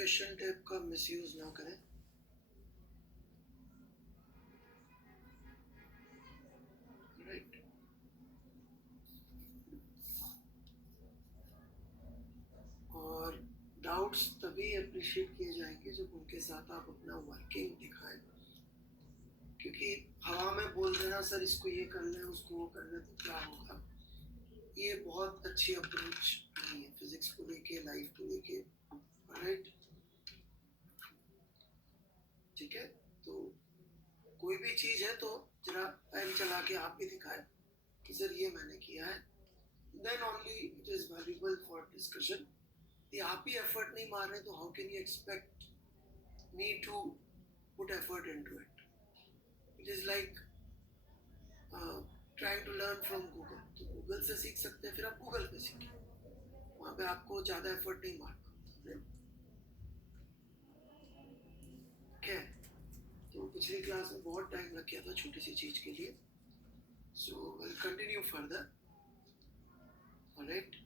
Question type का misuse ना करें। राइट। और डाउट्स तभी अप्रिशिएट किए जाएंगे जब उनके साथ आप अपना वर्किंग दिखाएं, क्योंकि हवा में बोल देना सर इसको ये कर ले उसको वो कर ले तो क्या होगा, ये बहुत अच्छी अप्रोच नहीं है फिजिक्स को लेके, लाइफ को लेके। राइट, ठीक है। तो कोई भी चीज है तो जरा पैर चला के आप भी दिखाएं कि सर ये मैंने किया है, then only it is valuable for discussion. ये आप ही एफर्ट नहीं मार रहे तो how can you expect me to put effort into it? It is like trying to learn from Google. तो गूगल से सीख सकते हैं, फिर आप गूगल पे सीखें, वहाँ पे आपको ज़्यादा एफर्ट नहीं मारना होता। ठीक है। तो पिछली क्लास में बहुत टाइम लग गया था छोटी सी चीज़ के लिए, so we'll continue further. Alright,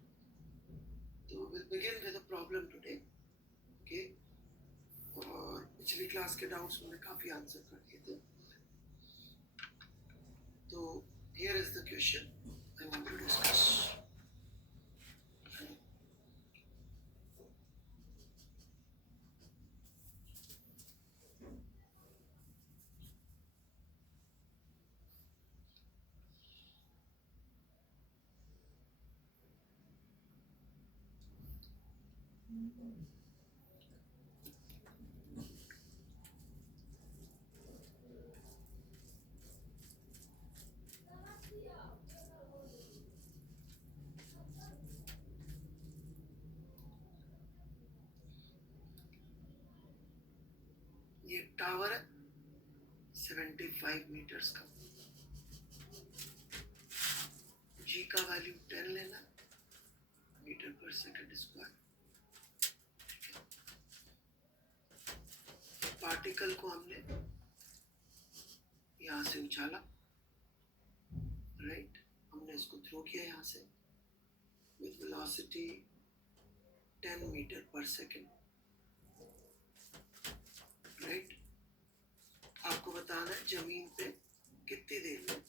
तो we'll begin with a problem today. Okay, और पिछली क्लास के डाउट्स मैंने काफ़ी आंसर कर दिए थे। तो here is the question I want to discuss. ये टावर है 75 मीटर्स का, जी का वैल्यू 10 लेना, मीटर पर सेकंड स्क्वायर। पार्टिकल को हमने यहाँ से उछाला, राइट, हमने इसको थ्रो किया यहाँ से विद वेलोसिटी 10 मीटर पर सेकंड। राइट, आपको बताना है जमीन पे कितनी देर में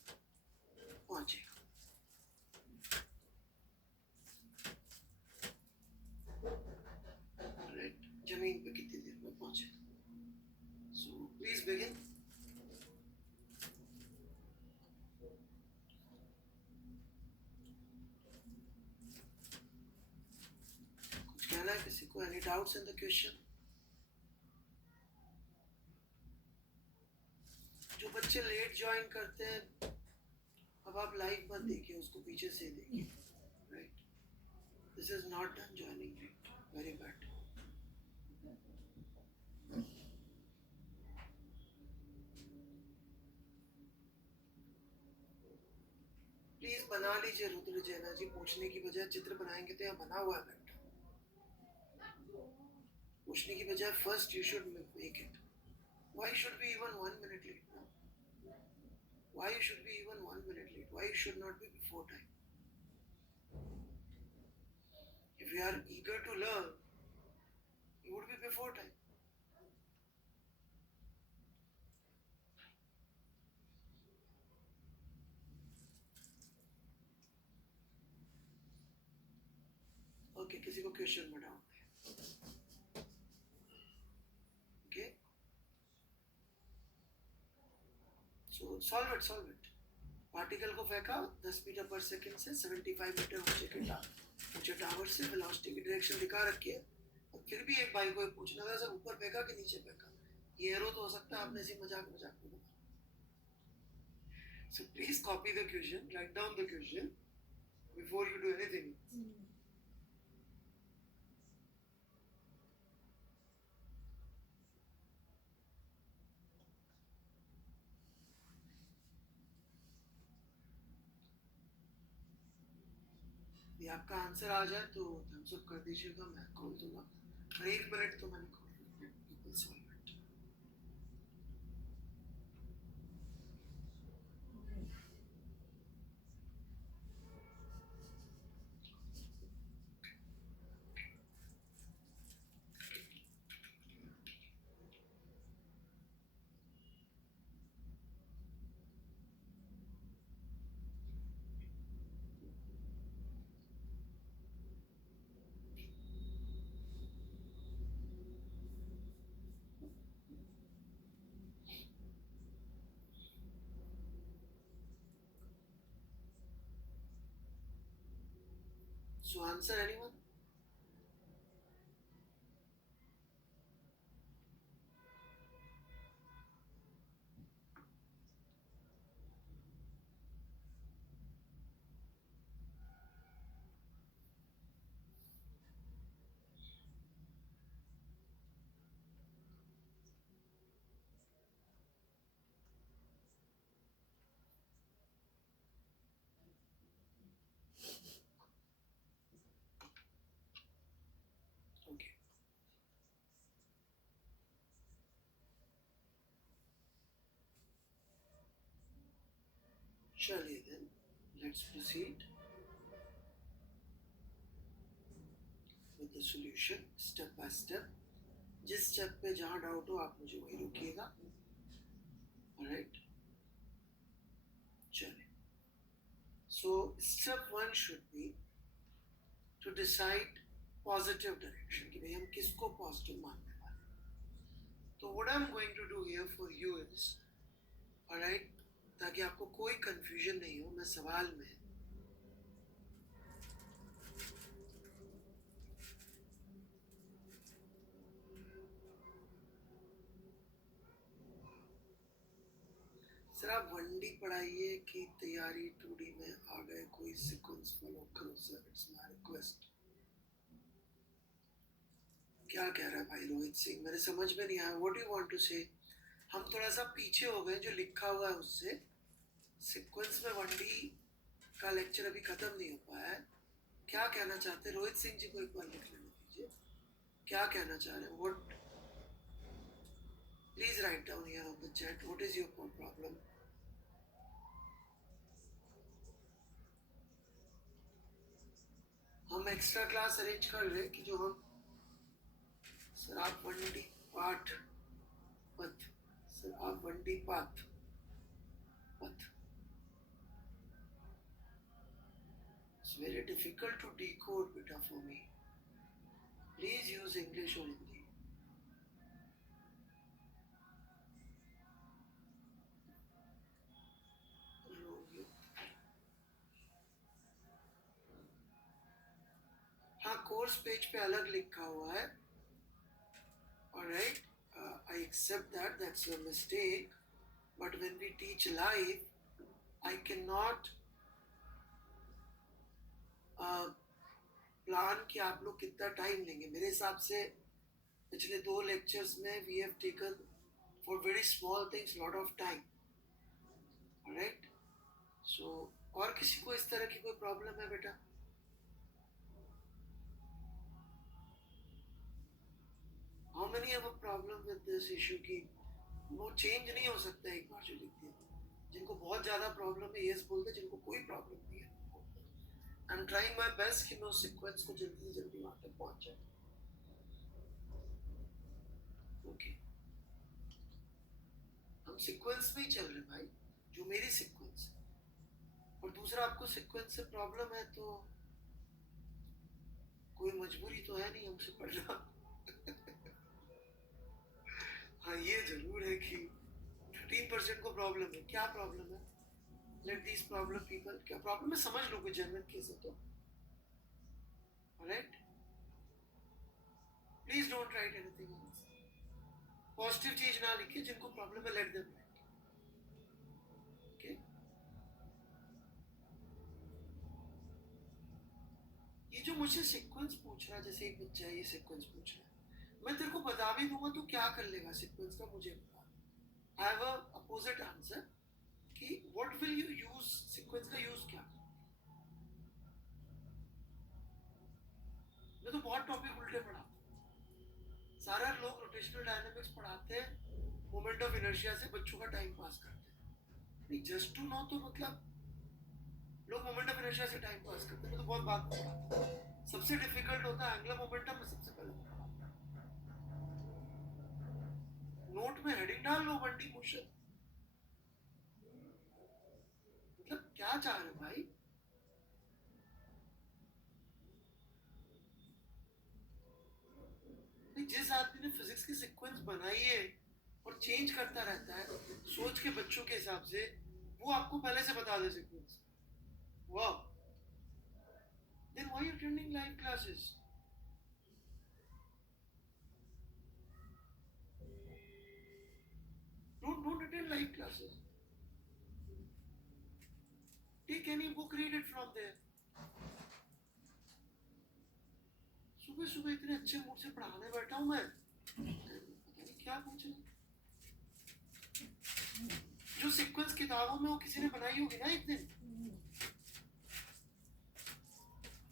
पहुंचेगा। राइट, जमीन पे कितनी देर में पहुंचेगा। So please begin. कुछ कहना है किसी को? Any doubts in the question? जो बच्चे लेट ज्वाइन करते हैं, अब आप लाइव मत देखिए, उसको पीछे से देखिए। Right, this is not done joining late, very bad. Please बना लीजिए रुद्र जैना जी, पूछने की बजाय चित्र बनाएंगे तो यहाँ बना हुआ है बेटा, पूछने की बजाय first you should make it. Why should be even 1 minute late now? Why you should be even 1 minute late? Why you should not be before time? If you are eager to learn, you would be before time. Okay, किसी को question में doubt है? Okay, so solve it. Particle को फेंका 10 meter पर second से 75 metre ऊंचे tower से, वेलोसिटी की डायरेक्शन दिखा रखी है, और फिर भी एक भाई को पूछना था सर ऊपर फेंका कि नीचे फेंका। ये एरो तो हो सकता है आपने ऐसे मजाक में बोला। So please copy the question, write down the question before you do anything. ये आपका आंसर आ जाए तो थम्स अप कर दीजिएगा, मैं खोल दूंगा, और 1 मिनट तो मैंने खोल दिया। So answer anyone? Okay. चलिए then, let's proceed with the solution step by step. जिस स्टेप पे जहाँ डाउट हो आप मुझे वही रोकिएगा. Alright. चलिए. So step 1 should be to decide positive direction कि भाई हम किसको positive मानने वाले हैं. तो what I'm going to do here for you is, alright, ताकि आपको कोई confusion नहीं हो, मैं सवाल में सर आप 1D पढ़ाइए कि तैयारी 2D में आ गए, कोई सीक्वेंस फॉलो करो सर, इट्स माय रिक्वेस्ट. क्या कह रहा है भाई रोहित सिंह, मेरे समझ में नहीं आया. व्हाट यू वांट टू से? हम थोड़ा सा पीछे हो गए, जो लिखा हुआ है उससे. सीक्वेंस में 1D का लेक्चर अभी खत्म नहीं हो पाया है. क्या कहना चाहते हैं रोहित सिंह जी को एक बार लिख लेने दीजिए. क्या कहना चाह रहे हैं? What, please write down here on the chat. What is your problem? हम एक्स्ट्रा क्लास अरेंज कर रहे हैं कि जो हम सर आप 1D पाठ पथ, सर आप 1D पाथ पथ. It's very difficult to decode beta for me. Please use English or Hindi. हाँ कोर्स पेज पे अलग लिखा हुआ है. Alright, I accept that, that's your mistake. But when we teach live, I cannot plan कि आप लोग कितना टाइम लेंगे. मेरे हिसाब से पिछले 2 लेक्चर्स में we have taken for very small things lot of time. Alright, so और किसी को इस तरह की कोई प्रॉब्लम है बेटा? How many have a problem with this issue कि वो चेंज नहीं हो सकता एक बार जो लिख दिया. जिनको बहुत ज़्यादा प्रॉब्लम है यस बोलते, जिनको कोई प्रॉब्लम नहीं है. I am trying my best कि मैं उस सीक्वेंस को जल्दी से जल्दी वहाँ तक पहुँच जाए. ओके, हम सीक्वेंस में ही चल रहे भाई, जो मेरी सीक्वेंस है. और दूसरा आपको सीक्वेंस से प्रॉब्लम है तो कोई मजबूरी तो है नहीं हमसे पढ़ना. हाँ ये जरूर है कि 13% को प्रॉब्लम है. क्या प्रॉब्लम है? लेट दिस प्रॉब्लम पीपल, क्या प्रॉब्लम है समझ लो. कोई जनरल केस है तो. Alright, please don't write anything else. Positive चीज ना लिखिए. जिनको प्रॉब्लम है लेट देम राइट. ओके, ये जो मुझे सीक्वेंस पूछ रहा है, जैसे एक बच्चा ये सीक्वेंस पूछ रहा है, मैं तेरे को बता भी दूंगा तो क्या कर लेगा सीक्वेंस का मुझे बता. I have a opposite answer कि what will you use, sequence का यूज क्या. मैं तो बहुत टॉपिक उल्टे पढ़ाता हूँ. सारा लोग रोटेशनल डायनामिक्स पढ़ाते हैं, मोमेंट ऑफ इनर्शिया से बच्चों का टाइम पास करते हैं. जस्ट टू नो तो मतलब लोग मोमेंट ऑफ इनर्शिया से टाइम पास करते हैं. मैं तो बहुत बात पढ़ाता हूँ. सबसे डिफिकल्ट होता है एंगुलर मोमेंटम में सबसे पहले. नोट में हेडिंग डाल लो 1D मोशन. मतलब क्या चाह रहे हो भाई? जिस आदमी ने फिजिक्स की सीक्वेंस बनाई है और चेंज करता रहता है सोच के बच्चों के हिसाब से, वो आपको पहले से बता दे सीक्वेंस. वाह, then why are you attending live classes? Don't attend live classes. Take any book, read it from there. सुबह सुबह इतने अच्छे मूड से पढ़ाने बैठा हूं मैं, पता नहीं क्या पूछ रहे। जो सीक्वेंस किताबों में वो किसी ने बनाई होगी ना एक दिन,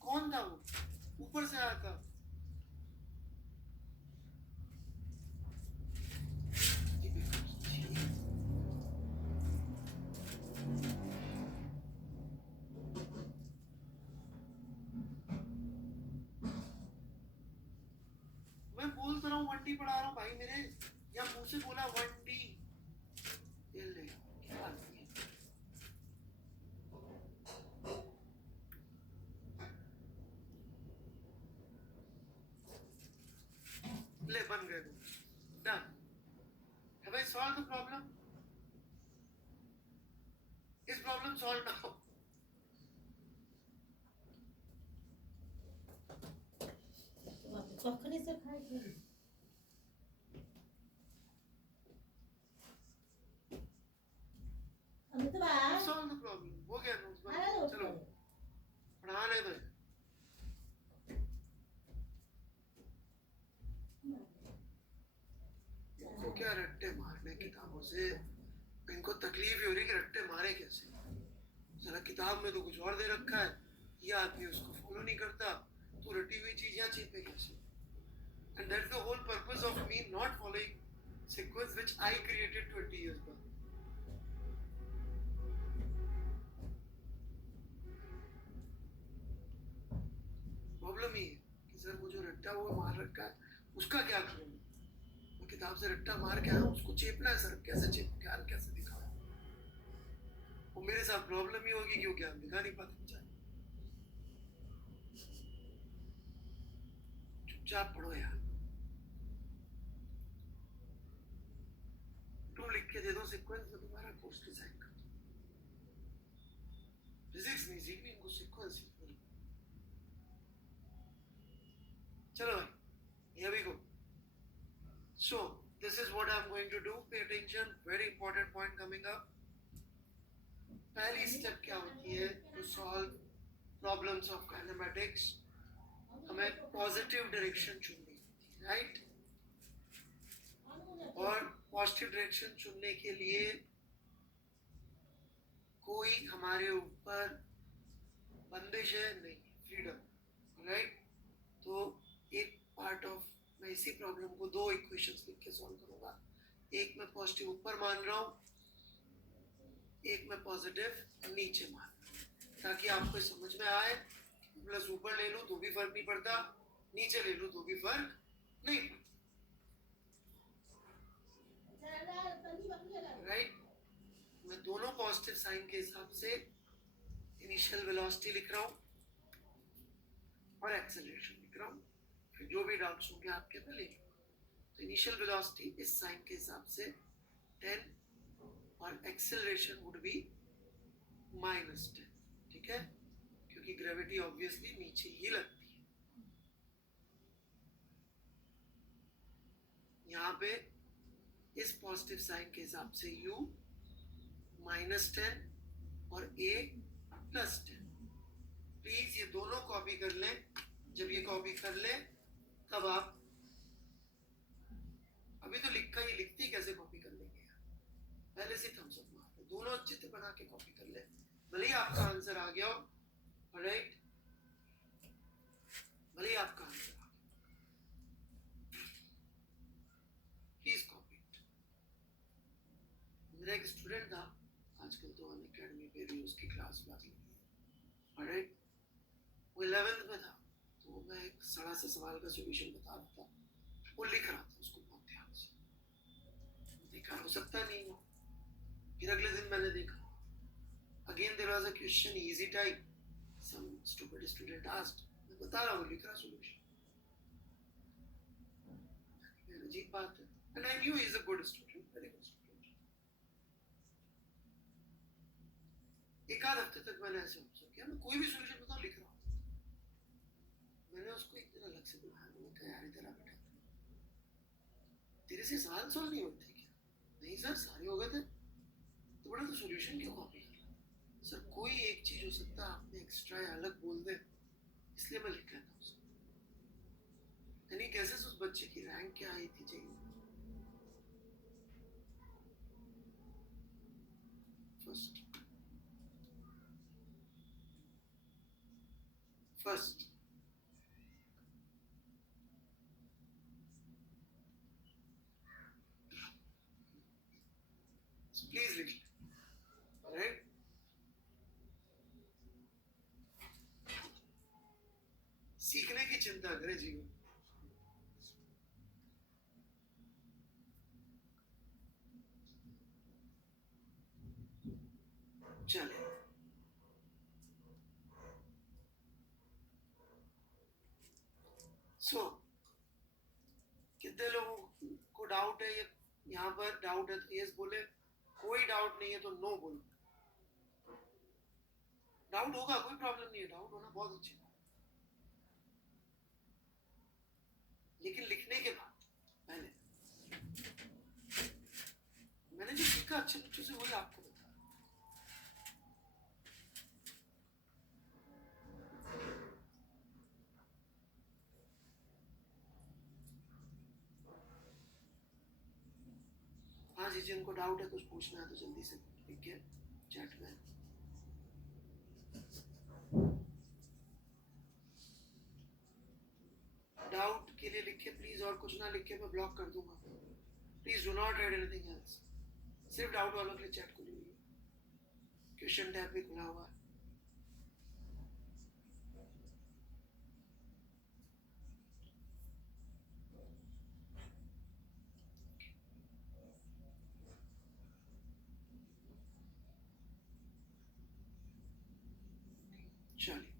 कौन था वो, ऊपर से आया था। मैं बोल तो रहा हूँ 1D पढ़ा रहा हूँ भाई मेरे, या मुंह से बोला 1D, ये ले क्या ले बन गए तुम, done. Have I solved the problem? Is problem solved now? कखनी से खाए थे अमितवा Solve the problem. हो गया नोट्स बन, चलो पढ़ाने दो। इनको क्या रट्टे मारने किताबों से, इनको तकलीफ ही हो रही कि रट्टे मारे कैसे। जरा किताब में तो कुछ और दे रखा है, ये आदमी उसको फॉलो नहीं करता, तो रटी हुई चीज यहाँ चीज पे कैसे। And that's the whole purpose of me not following sequence which I created 20 years back. Problem ही है कि सर वो जो रट्टा वो मार रखा है, उसका क्या करूँ। मैं किताब से रट्टा मार के आया, उसको चेपना है सर, कैसे चेप क्या कैसे दिखाऊं। वो मेरे साथ प्रॉब्लम ही होगी कि वो ज्ञान दिखा नहीं पाते बेचारे। चुपचाप पढ़ो यार, तुम लिख के दे दो सीक्वेंस में, तुम्हारा कोर्स डिजाइन कर दो। फिजिक्स नहीं सीखनी, इनको सीक्वेंस सीखना। चलो भाई, here we go. So this is what I'm going to do. Pay attention, very important point coming up. पहली स्टेप क्या होती है to solve problems of kinematics? हमें पॉजिटिव डायरेक्शन चुननी होती है, राइट। और पॉजिटिव डायरेक्शन चुनने के लिए कोई हमारे ऊपर बंदिश है नहीं, फ्रीडम, राइट। तो एक पार्ट ऑफ, मैं इसी प्रॉब्लम को दो इक्वेशंस लिख के सॉल्व करूंगा। एक मैं पॉजिटिव ऊपर मान रहा हूँ, एक मैं पॉजिटिव नीचे मान रहा हूँ, ताकि आपको समझ में आए। प्लस ऊपर ले लूँ तो भी फर्क नहीं पड़ता, नीचे ले लूँ तो भी फर्क नहीं पड़ता, राइट। मैं दोनों पॉजिटिव साइन के हिसाब से इनिशियल वेलोसिटी लिख रहा हूँ और एक्सेलरेशन लिख रहा हूँ। फिर जो भी डाउट्स होंगे आपके में ले लूँगा। तो इनिशियल वेलोसिटी इस साइन के हिसाब से 10 और एक्सेलरेशन वुड बी -10, ठीक है, क्योंकि ग्रेविटी ऑब्वियसली नीचे ही लगती है। यहाँ पे इस पॉजिटिव साइन के हिसाब से u -10 और a +10। प्लीज ये दोनों कॉपी कर लें। जब ये कॉपी कर लें तब आप, अभी तो लिखा ही, लिखती कैसे कॉपी कर लेंगे यार, पहले से थम्स अप मार दो, दोनों चित्र बना के कॉपी कर ले, भले ही आपका आंसर आ गया हो, राइट, भले ही आपका आंसर आ गया, प्लीज कॉपी। मेरा एक स्टूडेंट था, आजकल तो अन अकेडमी पे भी उसकी क्लास लगी है, राइट। वो 11th में था, तो मैं एक सड़ा सा सवाल का सॉल्यूशन बता रहा था, वो लिख रहा था उसको बहुत ध्यान से, देखा हो सकता नहीं हो। फिर अगले दिन मैंने देखा, again there was a question easy type, some stupid student asked, मैं बता रहा हूँ लिख रहा सॉल्यूशन। अजीब बात है, and I knew he is a good student, very good student. एक आध हफ्ते तक मैंने ऐसे ऑब्जर्व किया, मैं कोई भी सॉल्यूशन बताऊँ लिख रहा हूँ, उसको एक दिन अलग से बुलाया, मैंने कहा यार इधर आ बेटा, तेरे से सवाल सॉल्व नहीं होते क्या? नहीं सर सारे हो गए थे। तो बड़ा तो सोल्यूशन क्यों कॉपी कर रहा? सर कोई एक चीज हो सकता है आपने एक्स्ट्रा या अलग बोल दे, इसलिए मैं लिख लेता हूँ। यानी कैसे उस बच्चे की रैंक क्या आई थी चाहिए? फर्स्ट फर्स्ट प्लीज लिख ले, राइट? सीखने की चिंता करें जीवन। चले कितने लोगों को डाउट है? ये यहाँ पर डाउट है तो यस बोले, कोई डाउट नहीं है तो नो बोलो। डाउट होगा, कोई प्रॉब्लम नहीं है, डाउट होना बहुत अच्छी बात, लेकिन लिखने के बाद पहले मैंने जो सीखा अच्छे बच्चों से वही आपको बता। हाँ जी, जिनको डाउट है कुछ पूछना है तो जल्दी से लिख के चैट में। डाउट के लिए लिखे प्लीज, और कुछ ना लिखे मैं ब्लॉक कर दूंगा। Please do not right anything else. सिर्फ डाउट वालों के लिए चैट खुली हुई है, क्वेश्चन टैब भी खुला हुआ है। चलिए,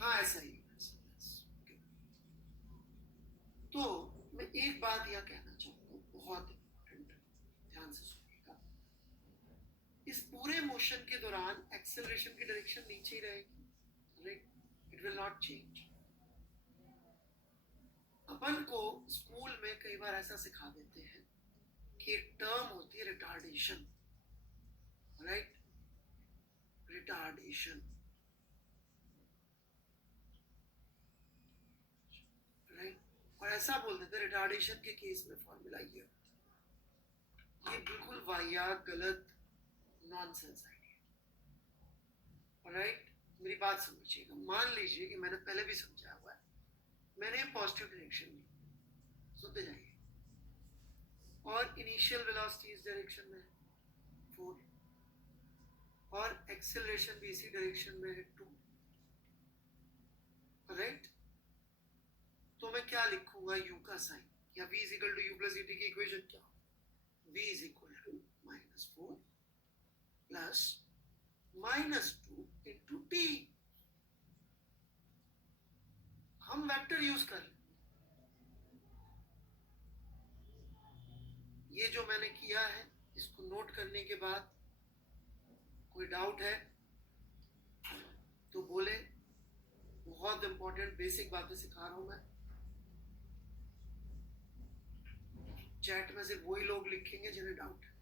हाँ ऐसा ही है। तो मैं एक बात यह कहना चाहूंगा, बहुत इंपॉर्टेंट, ध्यान से सुनिएगा। इस पूरे मोशन के दौरान एक्सेलरेशन की डायरेक्शन नीचे ही रहेगी, right? It will not change. अपन को स्कूल में कई बार ऐसा सिखा देते हैं कि एक टर्म होती है रिटार्डेशन, राइट? Retardation, right? और ऐसा बोल देते हैं रिटार्डेशन के केस में फॉर्मूला ये बिल्कुल वाहियात, गलत, नॉनसेंस आइडिया, राइट? मेरी बात समझिएगा। मान लीजिए कि मैंने पहले भी समझाया हुआ है, मैंने पॉजिटिव डायरेक्शन ली, सुनते जाइए, और इनिशियल वेलोसिटी इस डायरेक्शन में है 4, और एक्सेलरेशन भी इसी डायरेक्शन में है 2, राइट? तो मैं क्या लिखूंगा? u का साइन, या v is equal to u plus et की इक्वेशन क्या? v is equal to -4 plus -2 into t। हम वेक्टर यूज कर लें। ये जो मैंने किया है इसको नोट करने के बाद कोई डाउट है तो बोले। बहुत इंपॉर्टेंट बेसिक बातें सिखा रहा हूं मैं। चैट में सिर्फ वही लोग लिखेंगे जिन्हें डाउट है,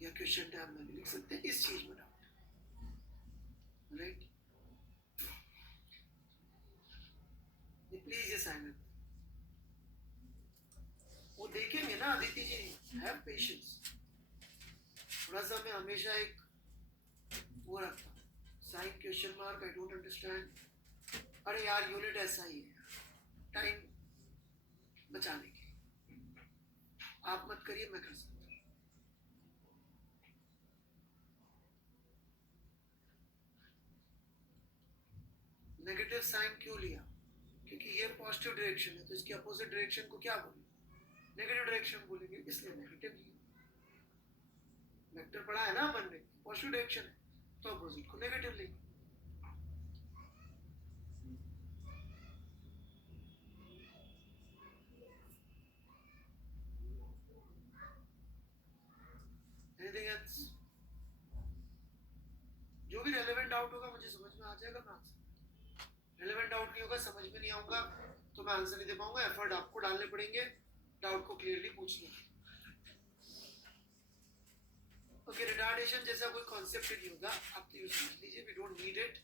या क्वेश्चन टैब में भी लिख सकते हैं इस चीज में डाउट है, राइट? प्लीज ये साइन वो देखेंगे ना अदिति जी, हैव पेशेंस। थोड़ा सा मैं हमेशा एक वो रखता हूँ, sign question mark, I don't understand. अरे यार यूनिट ऐसा ही है, टाइम बचाने के, आप मत करिए, मैं कर सकता हूँ। नेगेटिव साइन क्यों लिया? क्योंकि ये पॉजिटिव डायरेक्शन है, तो इसके अपोजिट डायरेक्शन को क्या बोलेंगे? नेगेटिव डायरेक्शन बोलेंगे, इसलिए नेगेटिव लिया। वेक्टर पढ़ा है ना अपन ने, पॉजिटिव डायरेक्शन है तो अपोजिट को नेगेटिव लेंगे। Anything else? जो भी रेलेवेंट डाउट होगा मुझे समझ में आ जाएगा, मैं आंसर रेलेवेंट डाउट नहीं होगा, समझ में नहीं आऊंगा तो मैं आंसर नहीं दे पाऊंगा। एफर्ट आपको डालने पड़ेंगे डाउट को क्लियरली पूछने के। ओके, रिटार्डेशन जैसा कोई कॉन्सेप्ट नहीं होगा, आप तो ये समझ लीजिए, वी डोंट नीड इट।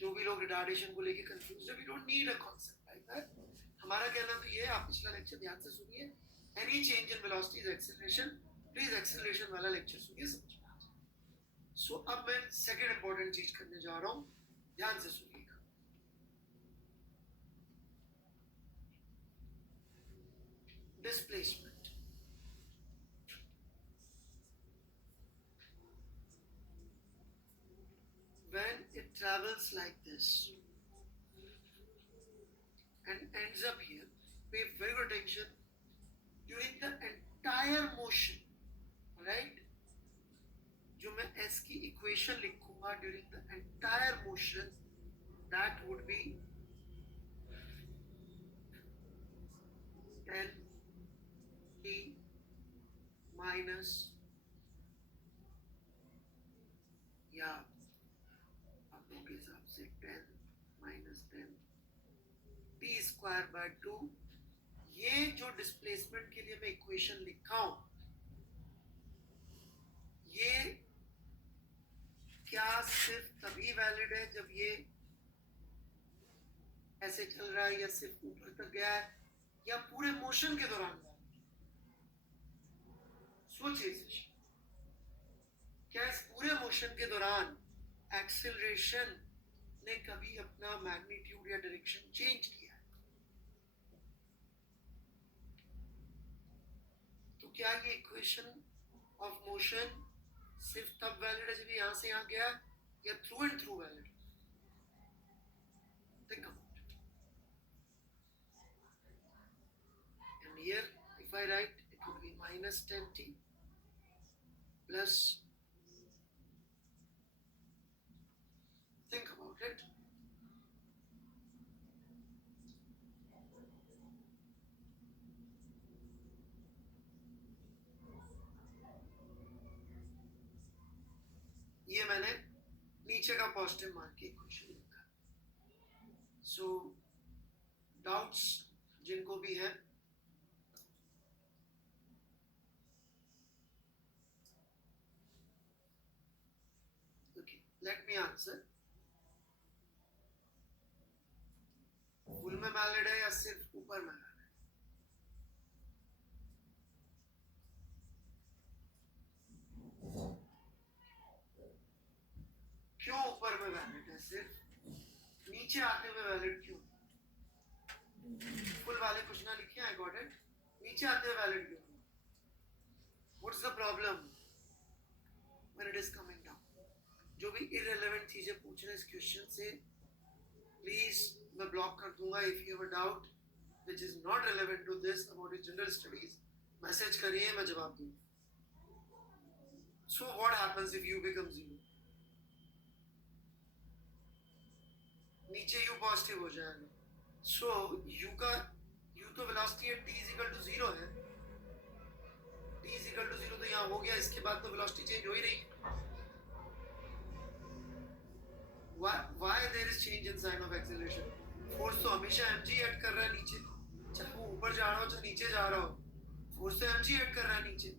जो भी लोग रिटार्डेशन को लेके कंफ्यूज है, we don't need a concept like that. हमारा कहना तो ये है, आप पिछला लेक्चर ध्यान से सुनिए, any change in velocity is acceleration, please acceleration वाला लेक्चर सुनिए, समझ में आ जाए। सो अब मैं सेकंड इंपॉर्टेंट चीज करने जा रहा हूं, ध्यान से सुनिएगा। Displacement. When it travels like this and ends up here, pay very good attention during the entire motion, right? जो मैं s की इक्वेशन लिखूंगा during the entire motion, that would be L T minus, या आप लोगों के हिसाब से 10 minus 10 t स्क्वायर बाय 2। ये जो डिस्प्लेसमेंट के लिए मैं इक्वेशन लिखा हूं, ये क्या सिर्फ तभी वैलिड है जब ये ऐसे चल रहा है, या सिर्फ ऊपर तक गया है, या पूरे मोशन के दौरान? सोचिए, क्या इस पूरे मोशन के दौरान एक्सेलरेशन ने कभी अपना मैग्नीट्यूड या डायरेक्शन चेंज किया है? तो क्या ये इक्वेशन ऑफ मोशन सिर्फ तब वैलिड है जब यहां से यहां गया, या through and through valid? Think about it. And here if I right, it would be minus 10t plus, think about it, ये मैंने नीचे का पॉजिटिव मान के इक्वेशन लिखा। सो डाउट्स जिनको भी है, okay, let me answer. Full में वैलिड है या सिर्फ ऊपर में वैलिड है? क्यों ऊपर में वैलिड है सिर्फ, नीचे आते हुए वैलिड क्यों? फुल वाले कुछ ना लिखे, आई गॉट इट, नीचे आते हुए वैलिड क्यों? What's the problem when it is coming down? जो भी इररिलेवेंट चीजें पूछ रहे हैं इस क्वेश्चन से, प्लीज मैं ब्लॉक कर दूंगा। If you have a doubt which is not relevant to this about your general studies, message करिए, मैं जवाब दूंगा। So what happens if u becomes 0? नीचे u पॉजिटिव हो जाएगा। सो u तो वेलोसिटी है t इज इक्वल टू 0 है, t इज इक्वल टू 0 तो यहाँ हो गया, इसके बाद तो वेलोसिटी चेंज हो ही रही है। why there is change in sign of acceleration? Force तो हमेशा mg ऐड कर रहा है नीचे, चाहे वो ऊपर जा रहा हो चाहे नीचे जा रहा हो, फोर्स तो mg ऐड कर रहा है नीचे।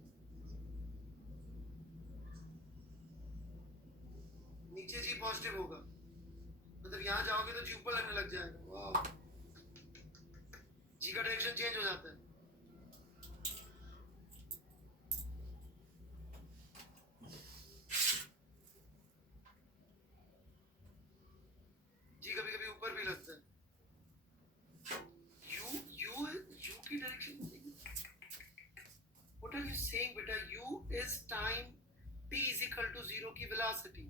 नीचे g पॉजिटिव होगा, मतलब यहाँ जाओगे तो g ऊपर लगने लग जाएगा। वाह, g का डायरेक्शन चेंज हो जाता है। जी कभी कभी ऊपर भी लगता है। u की direction, what are you saying बेटा? u is time, t is equal to 0 की वेलोसिटी,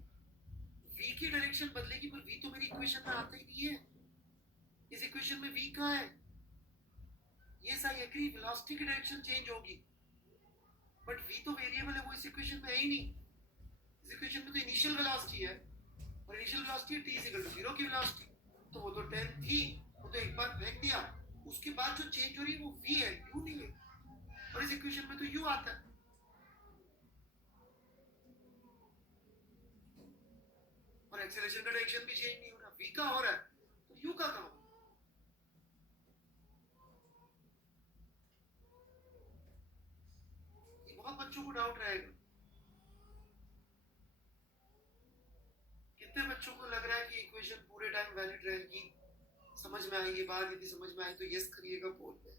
v की डायरेक्शन बदलेगी, पर v तो मेरी इक्वेशन में आता ही नहीं है। इस इक्वेशन में v कहाँ है? yes I agree, वेलोसिटी की डायरेक्शन चेंज होगी, बट v तो वेरिएबल है, वो इस इक्वेशन में है ही नहीं। इस इक्वेशन में तो इनिशियल वेलोसिटी है, और initial velocity t is equal to 0 की वेलोसिटी, तो वो तो 10 थी, वो तो एक बार फेंक दिया, उसके बाद जो चेंज हो रही है वो v है, u नहीं है, और इस इक्वेशन में तो u आता है। और एक्सेलरेशन का डायरेक्शन भी चेंज नहीं हो रहा, v का हो रहा है, तो यू का काम। ये बहुत बच्चों को डाउट रहेगा। कितने बच्चों को लग रहा है कि इक्वेशन पूरे टाइम वैलिड रहेगी? समझ में आई ये बात? यदि समझ में आई तो यस करिएगा पोल में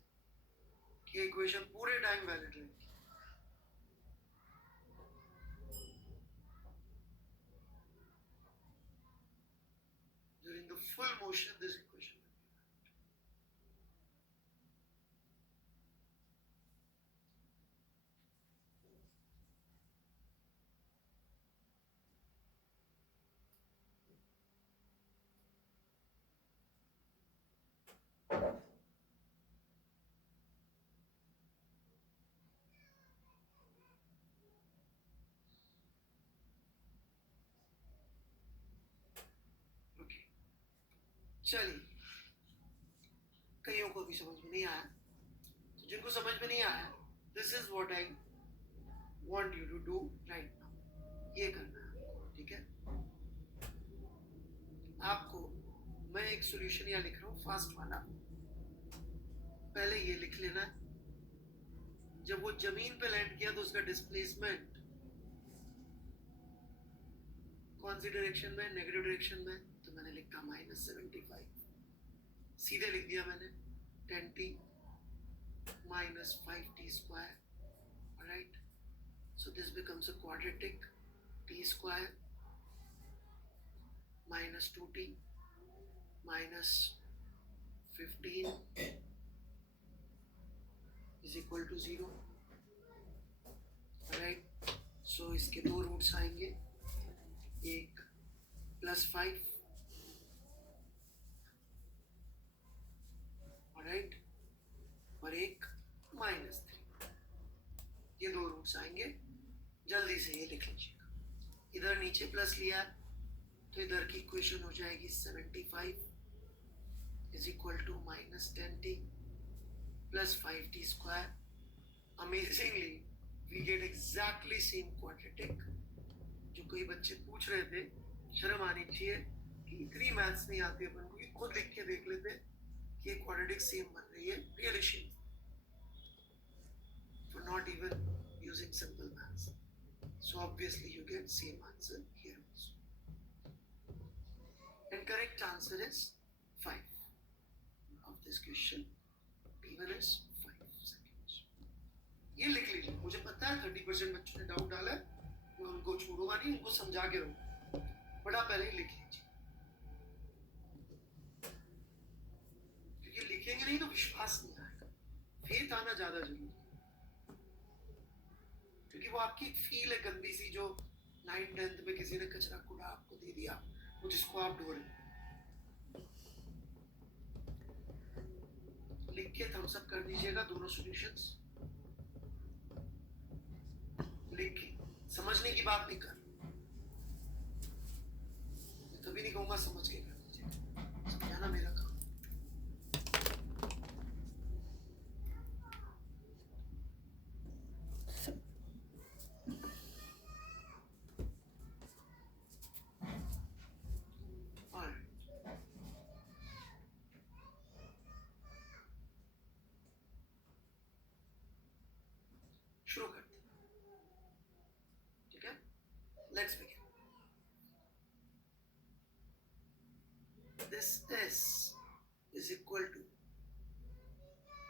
कि इक्वेशन पूरे टाइम वैलिड रहेगी। During the full motion, this equation will be valid. Okay. चलिए, कईयों को भी समझ में नहीं आया, तो जिनको समझ में नहीं आया, this is what I want you to do right now. ये करना है आपको, ठीक है? आपको मैं एक सॉल्यूशन यहाँ लिख रहा हूँ फास्ट वाला, पहले ये लिख लेना। जब वो जमीन पे लैंड किया तो उसका डिस्प्लेसमेंट कौन सी डायरेक्शन में? नेगेटिव डायरेक्शन में। तो मैंने लिखा -75, सीधे लिख दिया मैंने 10t minus 5t square. Alright, so this becomes a quadratic. T square minus 2t minus 15 is equal to 0. Alright, so इसके दो रूट्स आएंगे, एक +5, alright, और एक -3। ये दो रूट्स आएंगे, जल्दी से ये लिख लीजिएगा। इधर नीचे प्लस लिया तो इधर की इक्वेशन हो जाएगी 75 is equal to -10t plus 5t square. Amazingly, we get exactly same quadratic. जो कई बच्चे पूछ रहे थे, शर्म आनी चाहिए कि इतनी मैथ्स नहीं आती अपन को, खुद लिख के देख लेते कि ये क्वाड्रेटिक सेम बन रही है। Real shame for not even using simple maths. So obviously you get same answer here also. And correct answer is 5 of this question. P1 is 5 seconds. ये लिख लीजिए। मुझे पता है 30% बच्चों ने डाउट डाला है, मैं उनको छोड़ूंगा नहीं, उनको समझा के रहूंगा, बट आप पहले ही लिख लीजिए, क्योंकि लिखेंगे नहीं तो विश्वास नहीं आएगा। फेथ आना ज्यादा जरूरी है, क्योंकि वो आपकी एक फील है गंदी सी, जो 9th 10th में किसी ने कचरा कूड़ा आपको दे दिया, वो जिसको आप ढूंढ रहे। लिख के थम्स अप कर दीजिएगा दोनों सॉल्यूशंस। लिख के, समझने की बात नहीं कर, मैं कभी नहीं कहूंगा समझ के कर दीजिए, समझाना मेरा काम। शुरू करते हैं, ठीक है? Let's begin. This is equal to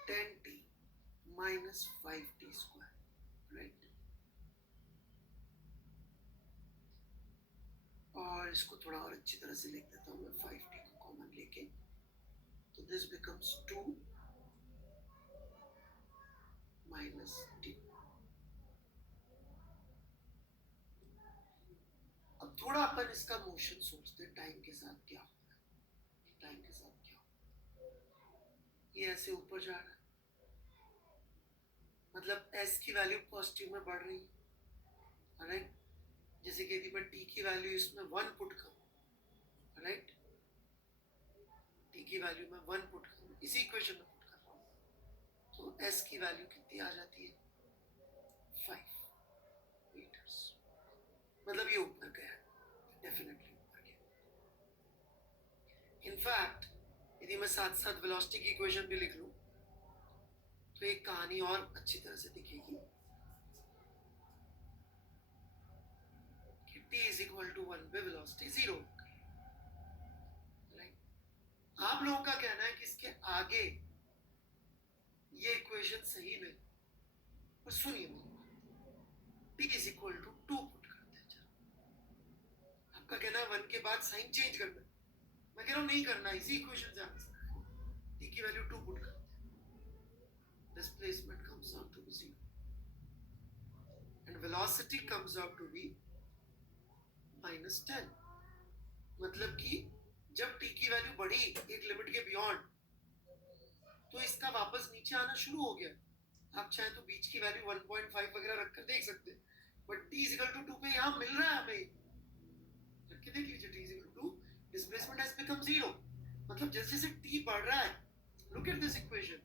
10t minus 5t square, right? और इसको थोड़ा और अच्छी तरह से लिख देता हूँ मैं, 5t को कॉमन लेके, तो this becomes 2 minus t. अब थोड़ा अपन इसका मोशन सोचते हैं, टाइम के साथ क्या हो रहा है, टाइम के साथ क्या हो रहा है। ये ऐसे ऊपर जा रहा है, मतलब s की वैल्यू पॉजिटिव में बढ़ रही है, राइट? जैसे कि यदि मैं t की वैल्यू इसमें 1 पुट करूं, राइट, t की वैल्यू में 1 पुट करूं, इसी इक्वेशन में पुट कर रहा हूं, तो s की वैल्यू कितनी आ जाती है? 5 मीटर्स। मतलब ये ऊपर गया, डेफिनेटली ऊपर गया। इनफैक्ट यदि मैं साथ साथ वेलोसिटी की इक्वेशन भी लिख लूं तो एक कहानी और अच्छी तरह से दिखेगी कि t इज इक्वल टू 1 पे वेलोसिटी 0। आप लोगों का कहना है कि इसके आगे ये इक्वेशन सही नहीं, पर सुनिए t is equal to 2 put करते हैं। आपका कहना है 1 के बाद साइन चेंज करना है, मैं कह रहा हूं नहीं करना, इसी इक्वेशन से आंसर t की वैल्यू 2 पुट करते हैं, displacement comes out to be 0 and velocity comes out to be -10। मतलब कि जब t की वैल्यू बढ़ी एक लिमिट के बियॉन्ड तो इसका वापस नीचे आना शुरू हो गया। आप चाहे तो बीच की वैल्यू 1.5 वगैरह रखकर देख सकते हैं, but t is equal to 2 पे यहां मिल रहा है हमें। रख के देख लीजिए t is equal to displacement has become 0। मतलब जैसे जैसे t बढ़ रहा है, look at this equation,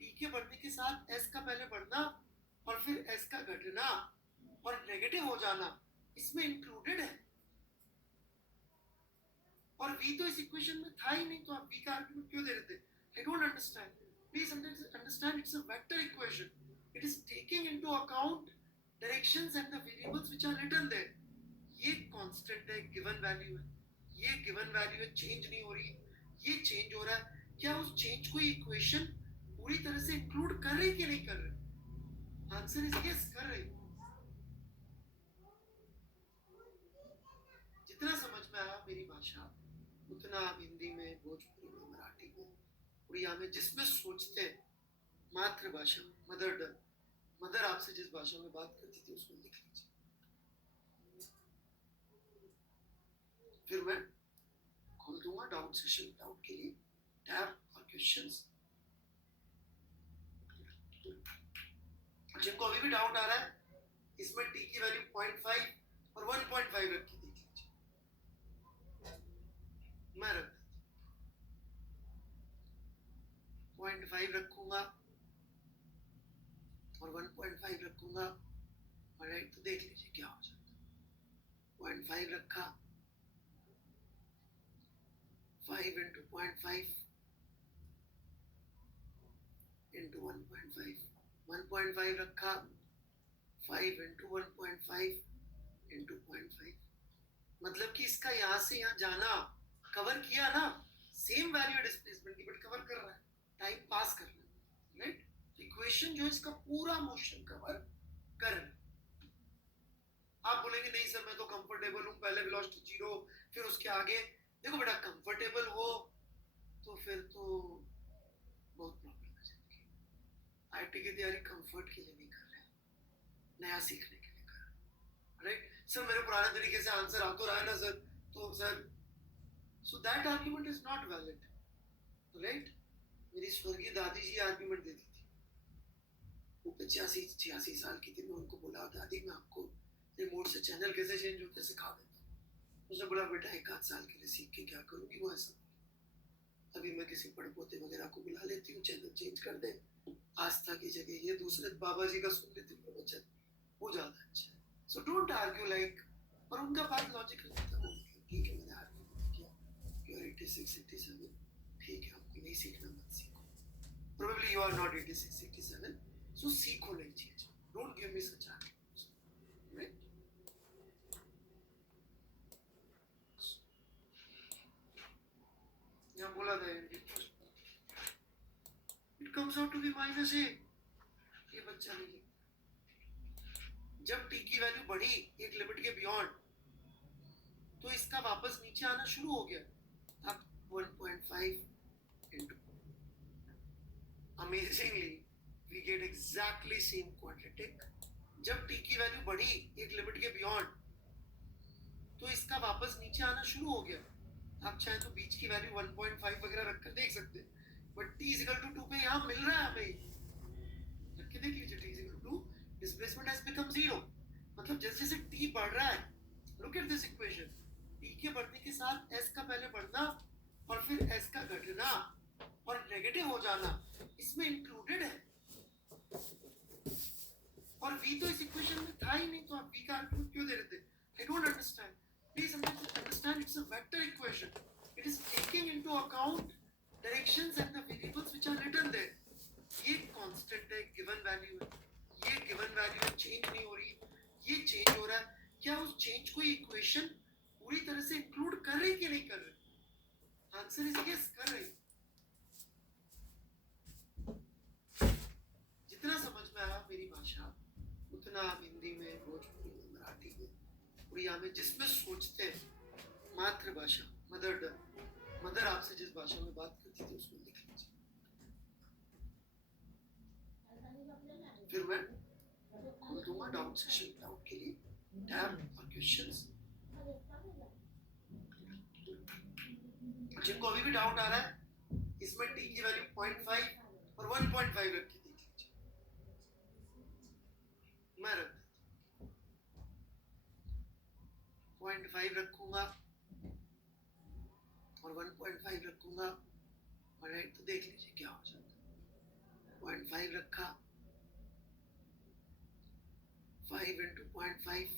t के बढ़ने के साथ s का पहले बढ़ना और फिर s का घटना और नेगेटिव हो जाना इसमें इंक्लूडेड है। और v तो इस इक्वेशन में था ही नहीं, तो आप v का आर्गुमेंट क्यों दे रहे थे? I don't understand. Please understand, it's a vector equation. It is taking into account directions and the variables which are written there. ये constant है, given value है, ये given value है, change नहीं हो रही, ये change हो रहा है। क्या उस change को equation पूरी तरह से include कर रही कि नहीं कर रही? Answer is yes, कर रही। जितना समझ में आया मेरी भाषा, उतना आप हिंदी में, भोजपुरी में, मराठी में, उड़िया में, जिसमें सोचते हैं, मातृभाषा, मदर आपसे जिस भाषा में बात करती थी उसमें लिख लीजिए। फिर मैं खोल दूंगा डाउट सेशन, डाउट के लिए टैब और क्वेश्चंस। जिनको अभी भी डाउट आ रहा है इसमें t की वैल्यू 0.5 और 1.5 रख के देख लीजिए। मैं रख 0.5 रखूंगा और 1.5 रखूंगा, राइट? तो देख लीजिए क्या हो जाता है। 0.5 रखा, 5 into 0.5 into 1.5, 1.5 रखा, 5 into 1.5 into 0.5। मतलब कि इसका यहां से यहां जाना कवर किया ना, सेम वैल्यू डिस्प्लेसमेंट की, बट कवर कर रहा है, टाइम पास कर रहा है, राइट? इक्वेशन जो है इसका पूरा मोशन कवर कर रहा है। आप बोलेंगे नहीं सर मैं तो कंफर्टेबल हूं, पहले वेलोसिटी 0 फिर उसके आगे। देखो बेटा, कंफर्टेबल हो तो फिर तो बहुत प्रॉब्लम है जिंदगी। आईटी की तैयारी कंफर्ट के लिए नहीं कर रहे, नया सीखने के लिए कर रहे, राइट? सर मेरे पुराने तरीके से आंसर आ तो रहा है ना सर, तो sir so that argument is not valid, right? मेरी स्वर्गीय दादी जी आर्ग्यूमेंट देती थी, वो 85-86 साल की थी। मैं उनको बोला दादी मैं आपको रिमोट से चैनल कैसे चेंज होते सिखा देता हूँ। उसने बोला बेटा 1 आध साल के लिए सीख के क्या करूँगी? वो ऐसा अभी मैं किसी पड़पोते वगैरह को बुला लेती हूँ, चैनल चेंज कर दे, आस्था की जगह ये दूसरे बाबा जी का सुन लेती हूँ प्रवचन, वो ज्यादा अच्छा है। सो डोंट आर्ग्यू लाइक, और उनका बात लॉजिकल था। वो ठीक है, मैंने आर्ग्यू किया, यू आर 86-87, ठीक है, आपको नहीं सीखना मत सीखो, probably you are not 86-87, so सीखो नई चीज, don't give me such arguments, right? यहाँ बोला था it comes out to be -a, ये बच्चा नहीं लिखता। जब t की वैल्यू बढ़ी एक लिमिट के बियॉन्ड तो इसका वापस नीचे आना शुरू हो गया। अब 1.5 into, amazingly we get exactly same quadratic। जब t की वैल्यू बढ़ी एक लिमिट के बियॉन्ड तो इसका वापस नीचे आना शुरू हो गया। आप चाहे तो बीच की वैल्यू 1.5 वगैरह रखकर देख सकते हैं, but t is equal to 2 पे यहां मिल रहा है हमें। रख के देख लीजिए t is equal to displacement has become 0। मतलब जैसे जैसे t बढ़ रहा है, look at this equation, t के बढ़ने के साथ s का पहले बढ़ना और फिर s का घटना और नेगेटिव हो जाना इसमें इंक्लूडेड है। और v तो इस इक्वेशन में था ही नहीं, तो आप v का आर्गुमेंट क्यों दे रहे थे? I don't understand. Please understand, it's a vector equation. It is taking into account Directions and the variables which are written there, ये constant है, given value है, ये given value है, change नहीं हो रही, ये change हो रहा है, क्या उस change को equation पूरी तरह से include कर रही कि नहीं कर रही? Answer is yes, कर रही. जितना समझ में आया मेरी भाषा, उतना हिंदी में, भोजपुरी में, मराठी में, उड़िया में, जिसमें सोचते हैं, मातृभाषा, मदर आपसे जिस भाषा में बात करती थी उसमें लिख लीजिए. फिर मैं खोल दूंगा डाउट सेशन, डाउट के लिए टैब और क्वेश्चंस. जिनको अभी भी डाउट आ रहा है, इसमें टी की वैल्यू 0.5 और 1.5 रख के देख लीजिए. मैं रख 0.5 रखूंगा और 1.5 रखूंगा. ऑलराइट, तो देख लीजिए क्या हो जाता है. 0.5 रखा, 5 into 0.5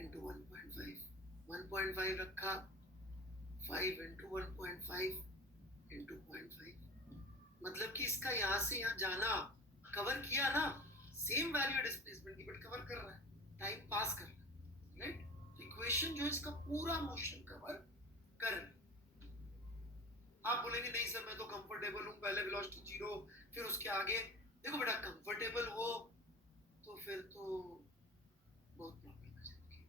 into 1.5, 1.5 रखा, 5 into 1.5 into 0.5. मतलब कि इसका यहाँ से यहाँ जाना कवर किया ना, सेम वैल्यू डिस्प्लेसमेंट की, बट कवर कर रहा है, टाइम पास कर रहा है, राइट. इक्वेशन जो है इसका पूरा मोशन कवर कर रही. आप बोलेंगे नहीं सर मैं तो कंफर्टेबल हूँ, पहले वेलोसिटी 0 फिर उसके आगे. देखो बेटा, कंफर्टेबल हो तो फिर तो बहुत प्रॉब्लम है जिंदगी.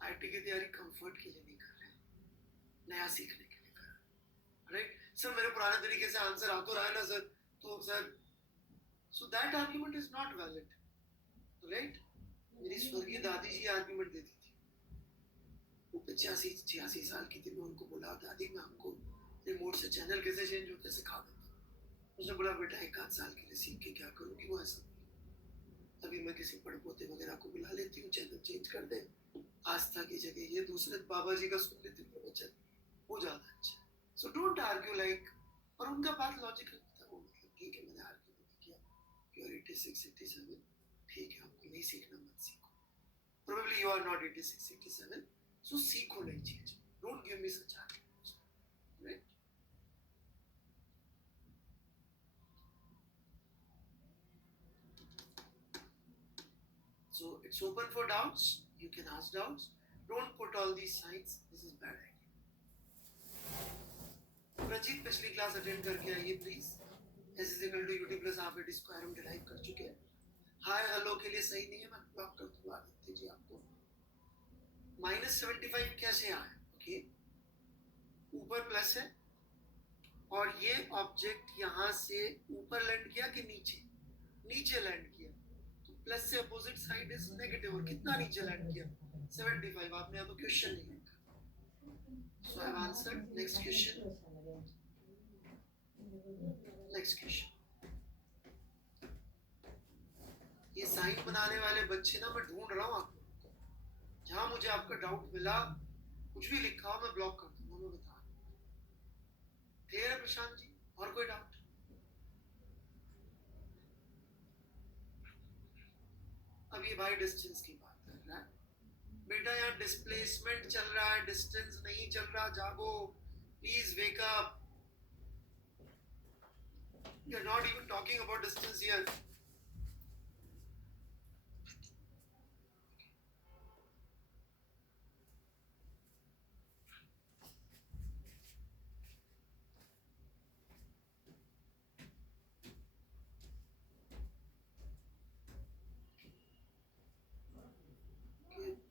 आईटी की तैयारी कंफर्ट के लिए नहीं कर रहे, नया सीखने के लिए कर रहे, राइट. सर मेरे पुराने तरीके से आंसर आ तो रहा है ना सर, तो sir, so that argument is not valid, right. मेरी स्वर्गीय दादी जी आर्ग्यूमेंट देती थी, वो 85-86 साल की थी. मैं उनको बोला दादी मैं आपको रिमोट से चैनल कैसे चेंज होते सिखा देता. उसने बोला बेटा 1 आध साल के लिए सीख के क्या करूँगी. वो ऐसा, अभी मैं किसी पड़पोते वगैरह को बुला लेती हूँ, चैनल चेंज कर दे, आस्था की जगह ये दूसरे बाबा जी का सुन लेती हूँ प्रवचन, वो ज्यादा अच्छा. So don't argue like. और उनका बात लॉजिकल था, वो मतलब ठीक है मैंने आर्ग्यू नहीं किया, यू आर 86-87, ठीक है आपको नहीं सीखना मत सीखो, probably you are not 86-87, so सीखो नई चीज, don't give me such arguments, right. So it's open for doubts. You can ask doubts. Don't put all these signs. This is bad idea. प्रजीत पिछली क्लास अटेंड करके आइए please. S is equal to UT plus half AT square हम derive कर चुके हैं. Hi hello के लिए सही नहीं है, मैं ब्लॉक कर दूंगा आदित्य जी आपको. -75 कैसे आया? ओके, ऊपर प्लस है और ये ऑब्जेक्ट यहाँ से ऊपर लैंड किया कि नीचे? नीचे लैंड किया, प्लस से अपोजिट साइड इज नेगेटिव. और कितना नीचे लैंड किया? 75. आपने यहाँ तो क्वेश्चन नहीं लिखा, so I have answered. Next question, next question. ये साइन बनाने वाले बच्चे ना मैं ढूंढ रहा हूँ आप लोगों को. जहां मुझे आपका डाउट मिला, कुछ भी लिखा हो मैं ब्लॉक कर दूंगा, मैं बता रहा हूँ. क्लियर है प्रशांत जी? और कोई डाउट? अब ये भाई डिस्टेंस की बात कर रहा है. बेटा यहाँ डिस्प्लेसमेंट चल रहा है, डिस्टेंस नहीं चल रहा. जागो please, wake up. You are not even talking about distance here.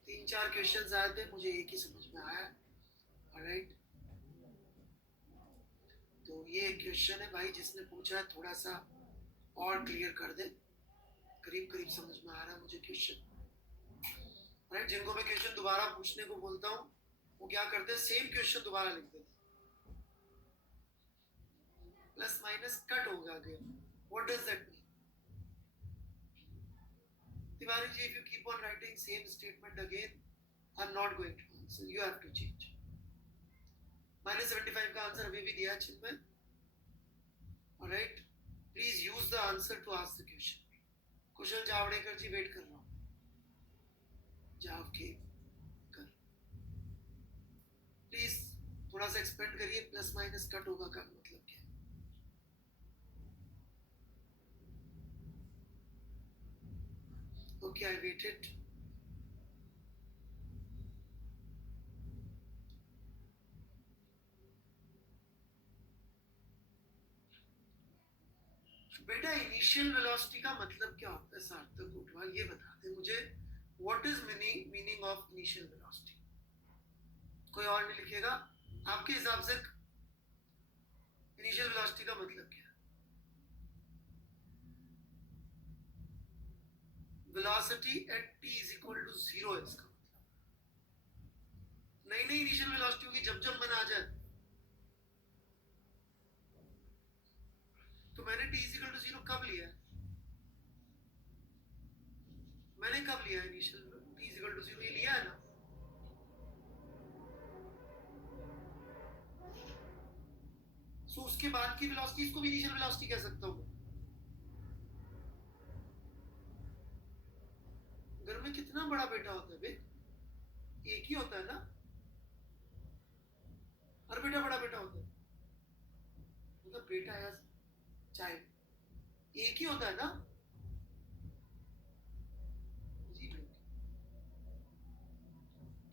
तीन चार क्वेश्चंस आए थे, मुझे एक ही समझ में आया. ऑलराइट, तो ये क्वेश्चन है भाई जिसने पूछा है थोड़ा सा और क्लियर कर दे. करीब करीब समझ में आ रहा है मुझे क्वेश्चन. राइट, जिनको मैं क्वेश्चन दोबारा पूछने को बोलता हूँ वो क्या करते हैं, सेम क्वेश्चन दोबारा लिख देते. प्लस माइनस कट हो गया. What does that mean? Tiwari ji, if you keep on writing same statement again, I'm not going to answer. You have to change. -75 का आंसर अभी भी दिया Chinmay. Alright, please use the answer to ask the question. Kushal Javadekar ji wait कर रहा हूँ. जाव के कर. Please थोड़ा सा एक्सपेंड करिए, प्लस माइनस कट होगा का मतलब क्या है? Okay, I waited. बेटा इनिशियल वेलोसिटी का मतलब क्या होता है सार्थक कोटवाल, ये बताते मुझे. What is meaning of initial velocity? कोई और नहीं लिखेगा? आपके हिसाब से इनिशियल वेलोसिटी का मतलब क्या है? Velocity at t is equal to 0 है इसका मतलब. नई नई इनिशियल वेलोसिटी होगी जब जब मन आ जाए. तो मैंने t इज इक्वल टू 0 कब लिया है? मैंने कब लिया है initial t is equal to 0? ये लिया है ना. सो उसके बाद की वेलोसिटी, इसको भी इनिशियल वेलोसिटी कह सकता हूं. घर में कितना बड़ा बेटा होता है बे? एक ही होता है ना. हर बेटा बड़ा बेटा होता है. मतलब बेटा या चाइल्ड एक ही होता है ना. जी बेटा,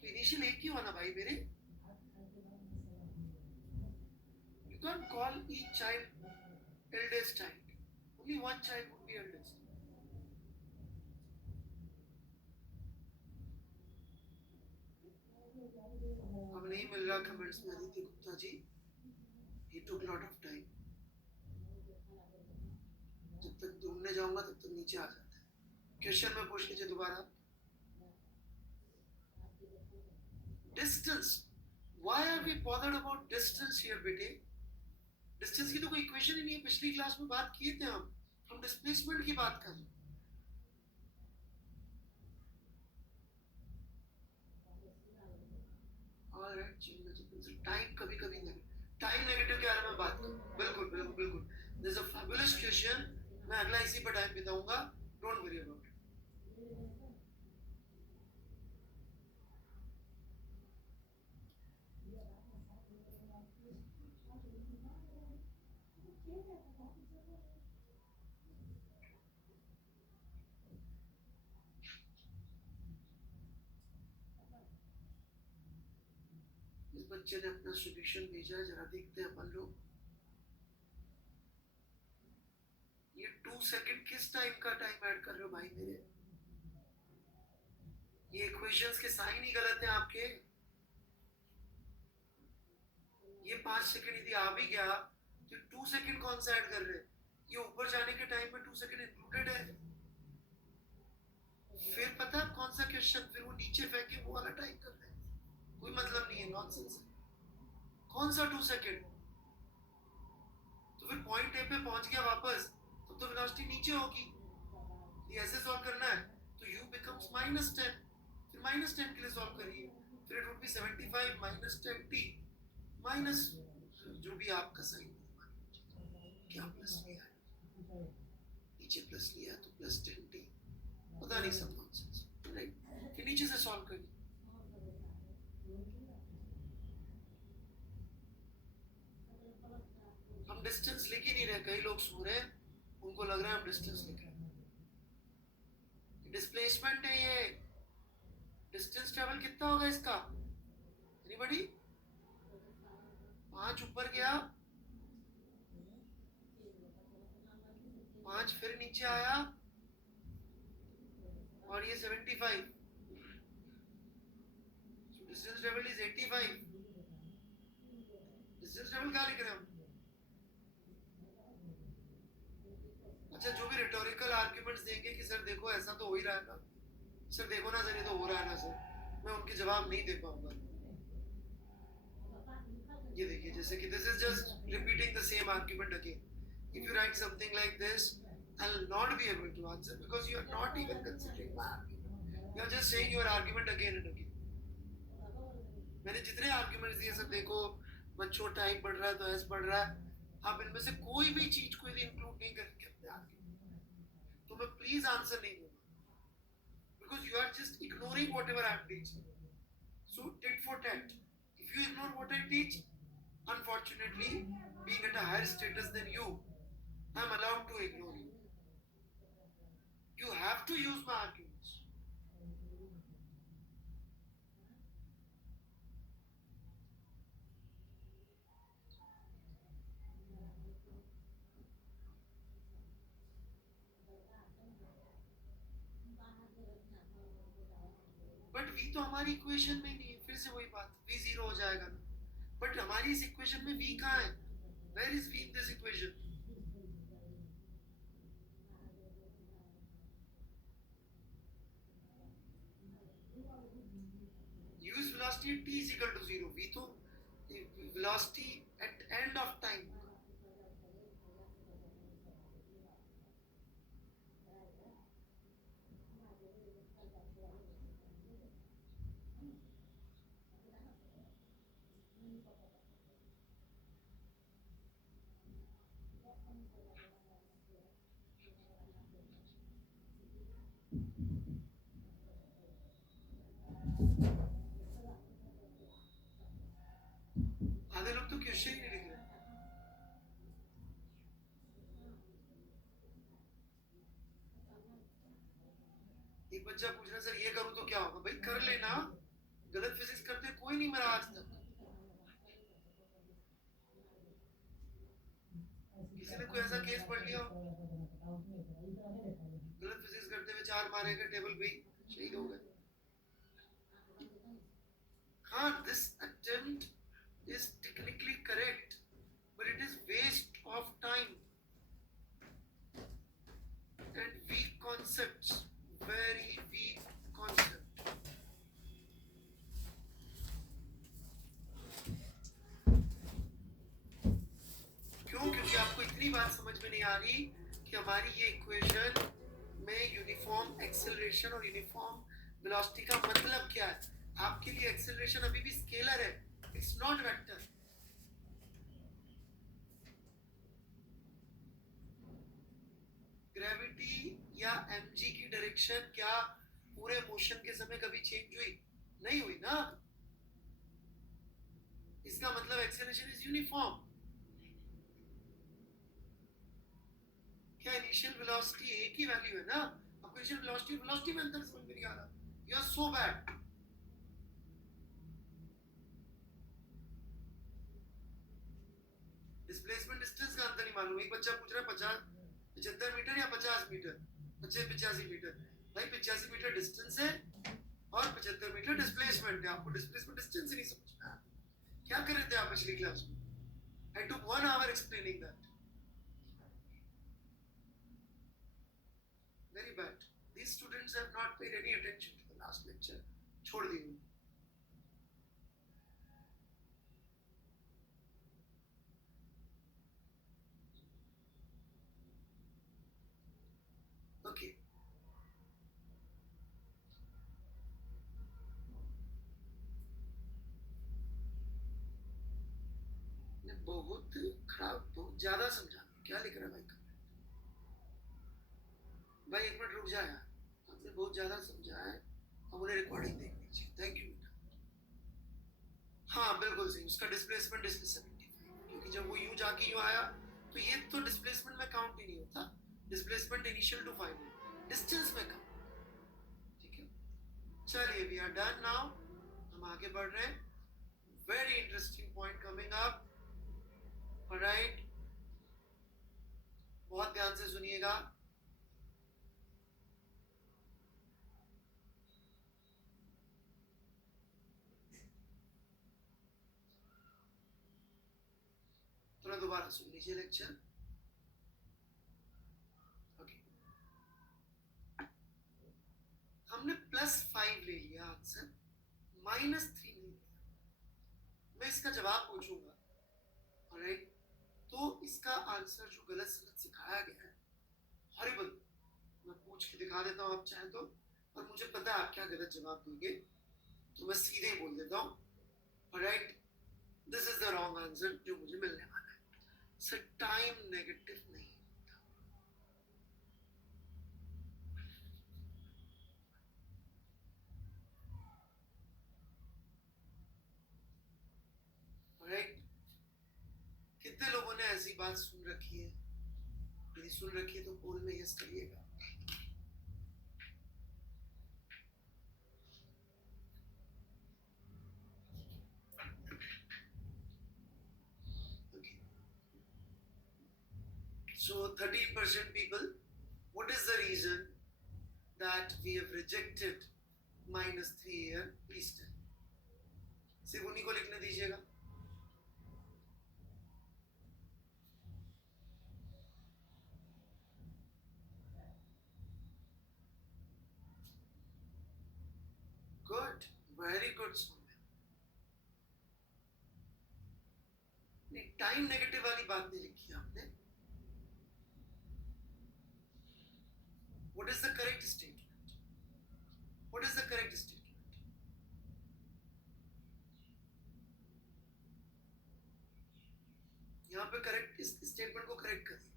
तो इनिशियल एक ही हुआ ना भाई मेरे. You can't call each child eldest child. Only one child would be eldest. अब नहीं मिल रहा कमेंट्स में Aditya Gupta ji. He took lot of time. जब तक ढूंढने जाऊंगा तब तक नीचे आ जाता है. क्वेश्चन में पूछ लीजिए दोबारा. Distance. Why are we bothered about distance here बेटे? डिस्टेंस की तो कोई इक्वेशन ही नहीं है. पिछली क्लास में बात किए थे हम डिस्प्लेसमेंट की बात कर रहे हैं. ऑलराइट, चलिए टाइम कभी कभी टाइम नेगेटिव के बारे में बात करूं. बिल्कुल बिल्कुल बिल्कुल. This a fabulous question. मैं अगला इसी पर टाइम बिताऊंगा. Don't worry about it. इस बच्चे ने अपना सॉल्यूशन भेजा है, जरा देखते हैं अपन लोग. ये 2 सेकंड किस टाइम का टाइम ऐड कर रहे हो भाई मेरे? ये इक्वेशंस के साइन ही गलत हैं आपके. ये 5 सेकंड यदि आ भी गया तो 2 सेकंड कौन सा ऐड कर रहे हैं? ये ऊपर जाने के टाइम में 2 सेकंड इंक्लूडेड है. फिर पता है कौन सा क्वेश्चन, फिर वो नीचे फेंके वो वाला टाइम कर रहे हैं. कोई मतलब नहीं है, नॉनसेंस है. कौन सा 2 सेकंड? तो फिर पॉइंट ए पे पहुंच गया वापस, तब तो वेलोसिटी नीचे होगी. ये ऐसे सॉल्व करना है तो u becomes -10. फिर -10 के लिए सॉल्व करिए. फिर it would be 75 minus 10t minus जो भी आपका साइन. क्या प्लस लिया है? नीचे प्लस लिया तो प्लस 10t. पता नहीं, सब नॉनसेंस. राइट, फिर नीचे से सॉल्व करिए. हम डिस्टेंस लिख ही नहीं रहे. कई लोग सो रहे हैं, उनको लग रहा है हम डिस्टेंस लिख रहे हैं. डिस्प्लेसमेंट है ये. डिस्टेंस ट्रेवल कितना होगा इसका? एनीबॉडी? 5 ऊपर गया, 5 फिर नीचे आया, और ये 75. Distance travel is 85. Distance travel क्या लिख रहे हैं हम? अच्छा, जो भी रिटोरिकल आर्ग्यूमेंट्स देंगे कि सर देखो ऐसा तो हो ही रहा है ना, सर देखो ना सर ये तो हो रहा है ना सर, मैं उनके जवाब नहीं दे पाऊंगा. ये देखिए, जैसे कि this is just repeating the same argument again. If you right something like this, I'll not be able to answer because you are not even considering my argument. You are just saying your argument again and again. मैंने जितने arguments दिए सब देखो, बच्चों time बढ़ रहा है तो एस बढ़ रहा है. आप इनमें से कोई भी चीज को यदि इंक्लूड नहीं करेंगे अपने आर्ग्यूमेंट, तो मैं प्लीज आंसर नहीं दूंगा. Because you are just ignoring whatever I am teaching. So tit for tat. If you ignore what I teach, Unfortunately, being at a higher status than you, I'm allowed to ignore you. You have to use my arguments. But v तो हमारी equation में नहीं है, फिर से वही बात, v zero हो जाएगा ना, बट हमारी इस इक्वेशन में v कहाँ है? Where is v in this equation? Use velocity at t is equal to 0. v तो velocity at end of time. आधे लोग तो क्वेश्चन ही नहीं लिख रहे। एक बच्चा पूछ रहा सर ये करूं तो क्या होगा? भाई कर लेना, गलत फिजिक्स करते कोई नहीं मरा आज तक। किसी ने कोई ऐसा केस पढ़ लिया गलत फिजिक्स करते हुए 4 मारे गए, टेबल पे शहीद हो गए? हाँ, this attempt is technically correct, but it is waste of time and weak concepts, very weak concept. क्यों? क्योंकि आपको इतनी बात समझ में नहीं आ रही कि हमारी ये इक्वेशन में यूनिफॉर्म एक्सेलरेशन और यूनिफॉर्म वेलोसिटी का मतलब क्या है। आपके लिए एक्सेलरेशन अभी भी स्केलर है, इट्स नॉट वेक्टर। ग्रेविटी या mg की डायरेक्शन क्या पूरे मोशन के समय कभी चेंज हुई? नहीं हुई ना। इसका मतलब एक्सेलरेशन इज यूनिफॉर्म। क्या इनिशियल वेलोसिटी एक ही वैल्यू है ना? आपको इनिशियल वेलोसिटी में अंतर समझ में नहीं आ रहा। You are so bad. Displacement distance का अंतर नहीं मालूम। एक बच्चा पूछ रहा है 75 मीटर या 50 मीटर, 85 मीटर। भाई 85 मीटर डिस्टेंस है और 75 मीटर डिस्प्लेसमेंट है। आपको डिस्प्लेसमेंट डिस्टेंस ही नहीं समझना। क्या कर रहे थे आप पिछली क्लास में? I took 1 hour explaining that. Very bad. These students have not paid any attention to the last lecture. छोड़ दी उन्होंने। Okay. ने बहुत खराब, बहुत ज्यादा समझा। क्या लिख रहा है भाई? भाई एक मिनट रुक जा यार, आपने बहुत ज्यादा समझा है, अब उन्हें रिकॉर्डिंग देखनी चाहिए। Thank you. हाँ बिल्कुल सही, उसका डिस्प्लेसमेंट इज 75, क्योंकि जब वो यूं जाके यूं आया तो ये तो डिस्प्लेसमेंट में काउंट ही नहीं होता। Displacement initial to final distance में काउंट। ठीक है, चलिए वी आर डन नाउ, हम आगे बढ़ रहे हैं। Very interesting point coming up. Alright, बहुत ध्यान से सुनिएगा। थोड़ा दोबारा सुन लीजिए लेक्चर। ओके, हमने +5 ले लिया आंसर, -3 ले लिया। मैं इसका जवाब पूछूंगा, ऑलराइट? तो इसका आंसर जो गलत सलत सिखाया गया है, हॉरिबल, मैं पूछ के दिखा देता हूँ आप चाहे तो, और मुझे पता है आप क्या गलत जवाब दोगे, तो मैं सीधे ही बोल देता हूँ। Alright, this is the wrong answer जो मुझे मिलने वाला है। सर टाइम नेगेटिव नहीं होता। ऑलराइट, ऐसी बात सुन रखी है? यदि सुन रखी है तो पोल में यस करिएगा। So 13% people, what is the reason that we have rejected -3 here? Please tell. सिर्फ उन्हीं को लिखने दीजिएगा। Good, very good Soumya। नहीं, टाइम नेगेटिव वाली बात नहीं लिखी आपने। What is the correct statement? What is the correct statement? यहाँ पे करेक्ट, इस स्टेटमेंट को करेक्ट करिए।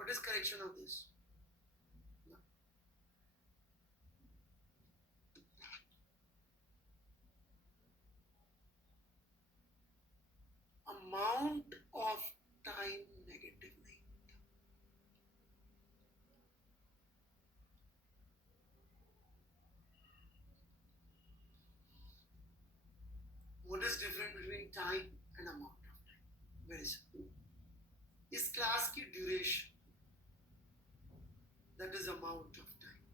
What is correction of this? No. Amount of time negative नहीं होता। What is difference between time and amount of time? Very simple. इस class की duration, that is amount of time।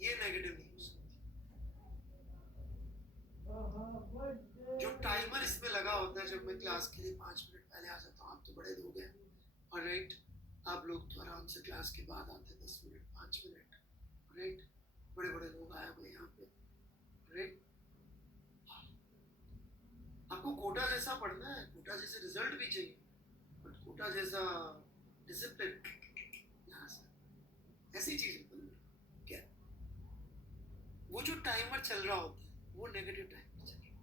ये negative नहीं हो सकती। जो टाइमर इसमें लगा होता है, जब मैं क्लास के लिए 5 मिनट पहले आ जाता हूँ, आप तो बड़े लोग हैं, ऑलराइट, आप लोग तो आराम से क्लास के बाद आते 10 मिनट 5 मिनट, राइट, बड़े बड़े लोग आए हुए यहाँ पे, राइट। आपको कोटा जैसा पढ़ना है, कोटा जैसे रिजल्ट भी चाहिए, बट कोटा जैसा डिसिप्लिन यहाँ से ऐसी चीज है। क्या वो जो टाइमर चल रहा होता है वो नेगेटिव टाइमर चल रहा है।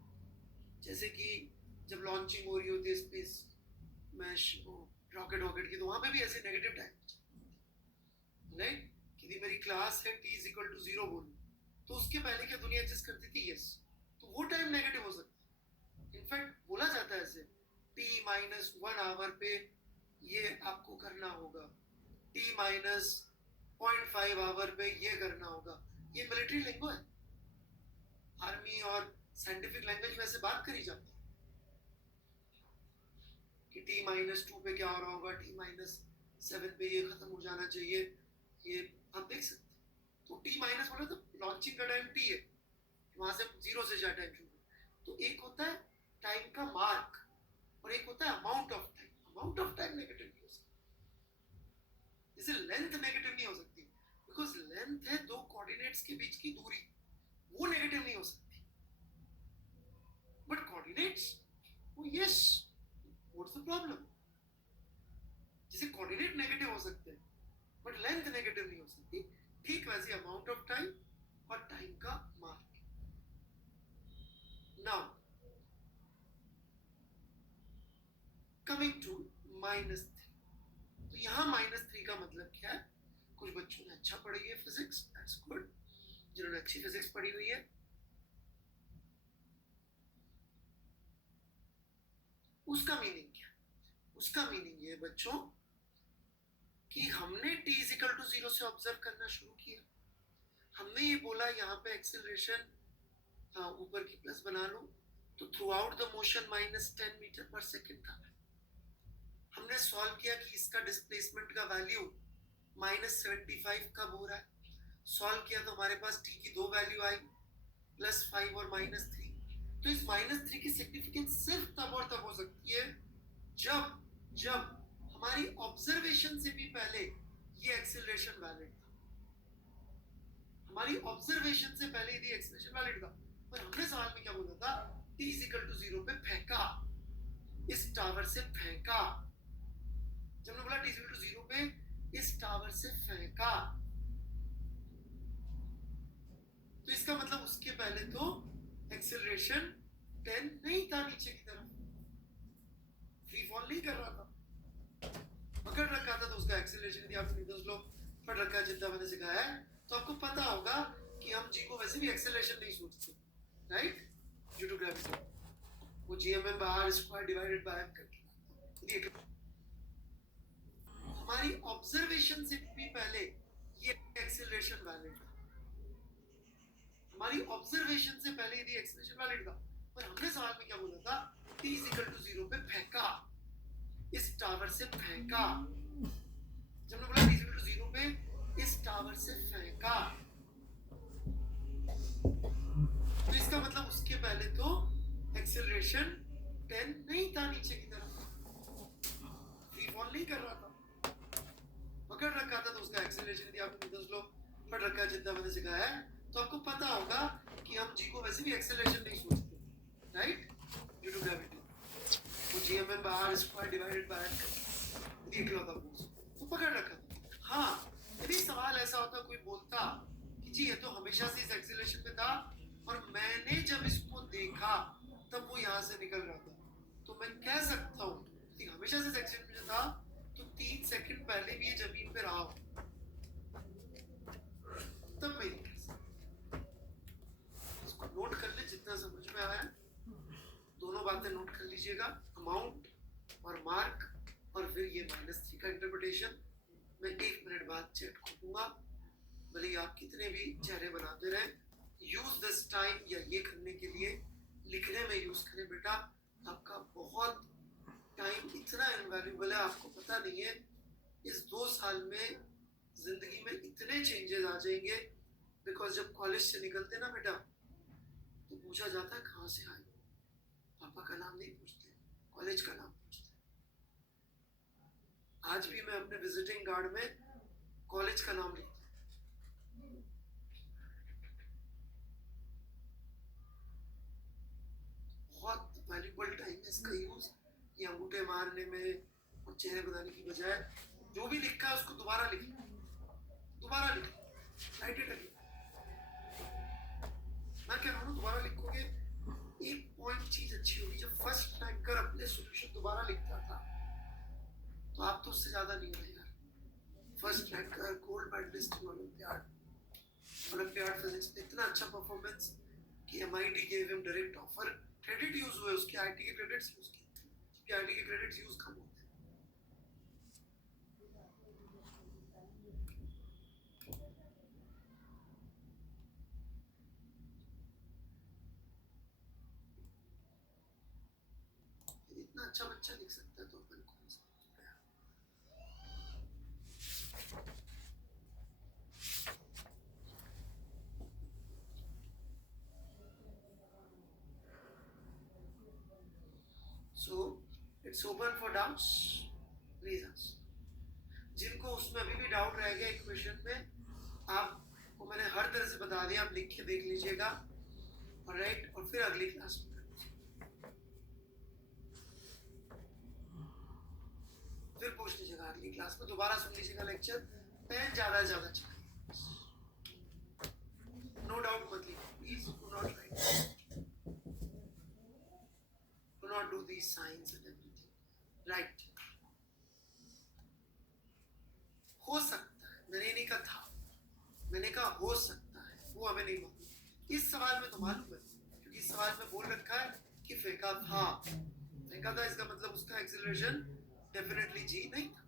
जैसे कि जब लॉन्चिंग हो रही होती है स्पेस में रॉकेट की, तो वहां पे भी ऐसे नेगेटिव टाइमर चल रहा है, राइट। कि मेरी क्लास है t=0 बोलूं, तो उसके पहले क्या दुनिया एग्जिस्ट करती थी? यस। तो वो टाइम नेगेटिव हो सकता है। इनफैक्ट बोला जाता है ऐसे, t-1 आवर पे ये आपको करना होगा, t-0.5 आवर पे ये करना होगा। ये मिलिट्री लिंगो है, आर्मी और साइंटिफिक लैंग्वेज में ऐसे बात करी जाती है कि t-2 पे क्या हो रहा होगा, t-7 पे ये खत्म हो जाना चाहिए। ये आप देख सकते हैं। तो t- बोला तो लॉन्चिंग का टाइम t है, वहां से 0 से जा टाइम शुरू। तो एक होता है टाइम का मार्क और एक होता है amount of time. Amount of time negative नहीं हो सकती, जैसे लेंथ नेगेटिव नहीं हो सकती, बिकॉज लेंथ है दो कोऑर्डिनेट्स के बीच की दूरी, वो नेगेटिव नहीं हो सकती। बट कोऑर्डिनेट्स, वो यस, व्हाट्स द प्रॉब्लम? जैसे कोऑर्डिनेट नेगेटिव हो सकते हैं बट लेंथ नेगेटिव नहीं हो सकती, ठीक वैसे अमाउंट ऑफ टाइम और टाइम का मार्क। Now coming to -3। तो यहां -3 का मतलब क्या है? कुछ बच्चों ने अच्छा पढ़ी है फिजिक्स, दैट्स गुड। जिन्होंने अच्छी फिजिक्स पढ़ी हुई है, उसका मीनिंग क्या? उसका मीनिंग ये बच्चों कि हमने t=0 से ऑब्जर्व करना शुरू किया। हमने ये बोला यहाँ पे एक्सेलरेशन ऊपर की प्लस बना लो, तो throughout the motion -10 meter per second था। हमने सॉल्व किया कि इसका डिस्प्लेसमेंट का वैल्यू -75 कब हो रहा है। सॉल्व किया तो हमारे पास t की 2 वैल्यू आई, +5 और -3। तो इस -3 की सिग्निफिकेंस सिर्फ तब और तब हो सकती है जब हमारी ऑब्जर्वेशन से भी पहले ये एक्सेलरेशन वैलिड था। हमारी ऑब्जर्वेशन से पहले यदि एक्सेलरेशन वैलिड था, पर हमने सवाल में क्या बोला था? t=0 पे फेंका, इस टावर से फेंका, जब मैंने बोला t इक्वल टू 0 पे इस टावर से फेंका, तो इसका मतलब उसके पहले तो एक्सेलरेशन 10 नहीं था नीचे की तरफ, फ्री फॉल नहीं कर रहा था, पकड़ रखा था, तो उसका एक्सेलरेशन यदि आपने दोस्त लोग पढ़ रखा है जितना मैंने सिखाया है तो आपको पता होगा कि हम जी को वैसे भी एक्सेलरेशन नहीं सोचते, राइट, ड्यू टू ग्रेविटी, वो जीएमएम बार स्क्वायर डिवाइडेड बाय एम करके हमारी ऑब्जर्वेशन से भी पहले ये एक्सेलरेशन वैलिड था, हमारी ऑब्जर्वेशन से पहले यदि एक्सेलरेशन वैलिड था, पर हमने सवाल में क्या बोला था, t इक्वल टू 0 पे फेंका, इस टावर से फेंका, जब मैंने बोला t इक्वल टू 0 पे इस टावर से फेंका, तो इसका मतलब उसके पहले तो एक्सेलरेशन 10 नहीं था नीचे की तरफ, फ्री फॉल नहीं कर रहा था, पकड़ रखा था, तो उसका एक्सेलरेशन यदि आपने दोस्त लोग पढ़ रखा है जितना मैंने सिखाया है तो आपको पता होगा कि हम जी को वैसे भी एक्सेलरेशन नहीं सोचते, राइट, ड्यू टू ग्रेविटी, वो जीएमएम बार स्क्वायर डिवाइडेड बाय देख लो था तो पकड़ रखा था। हाँ, यदि सवाल ऐसा होता, कोई बोलता कि जी ये तो हमेशा से इस एक्सेलरेशन पे था और मैंने जब इसको देखा तब वो यहाँ से निकल रहा था, तो मैं कह सकता हूँ कि हमेशा से इस एक्सेलरेशन में था तो 3 सेकंड पहले भी ये जमीन पे रहा हो, तब मैं नहीं कह सकता। इसको नोट कर ले, जितना समझ में आया दोनों बातें नोट कर लीजिएगा, अमाउंट और मार्क, और फिर ये -3 का इंटरप्रिटेशन। मैं 1 मिनट बाद चैट खोलूंगा, भले ही आप कितने भी चेहरे बनाते रहे, यूज दिस टाइम या ये करने के लिए लिखने में यूज करें बेटा, आपका बहुत टाइम इतना इनवैल्यूएबल है, आपको पता नहीं है, इस 2 साल में जिंदगी में इतने चेंजेस आ जाएंगे, बिकॉज जब कॉलेज से निकलते ना बेटा तो पूछा जाता है कहाँ से आए, पापा का नाम नहीं पूछते, कॉलेज का नाम पूछते। आज भी मैं अपने विजिटिंग कार्ड में कॉलेज का नाम लिखता हूँ। बहुत वैल्यूबल टाइम है इसका यूज, ये अंगूठे मारने में और चेहरे बनाने की बजाय जो भी लिखा है उसको दोबारा लिख, राइट इट अगेन। मैं कह रहा हूँ दोबारा लिखोगे, एक पॉइंट चीज अच्छी होगी, जब फर्स्ट रैंकर अपने सॉल्यूशन दोबारा लिखता था तो आप तो उससे ज्यादा नहीं हो यार, फर्स्ट रैंकर, गोल्ड मेडलिस्ट इन ओलंपियाड फिजिक्स में, इतना अच्छा परफॉर्मेंस कि MIT gave him direct offer, credit use हुए उसके, IT के क्रेडिट्स यूज किए, क्योंकि IT के क्रेडिट्स यूज कम होते हैं। इतना अच्छा बच्चा लिख सकता है तो अपन कौन सा। So it's open for doubts, please ask। जिनको उसमें अभी भी डाउट रह गया इक्वेशन में, आपको मैंने हर तरह से बता दिया, आप लिख के देख लीजिएगा, राइट, और फिर अगली क्लास में फिर पूछ लीजिएगा, अगली क्लास में दोबारा सुन लीजिएगा लेक्चर, पेन ज्यादा चाहिए, नो डाउट मत लिखिए, please do not write, do not do these science and everything, right. हो सकता है, मैंने नहीं कहा था, मैंने कहा हो सकता है, वो हमें नहीं मालूम, इस सवाल में तो मालूम है, क्योंकि इस सवाल में बोल रखा है कि फेंका था, इसका मतलब उसका एक्सेलरेशन डेफिनेटली जी नहीं था।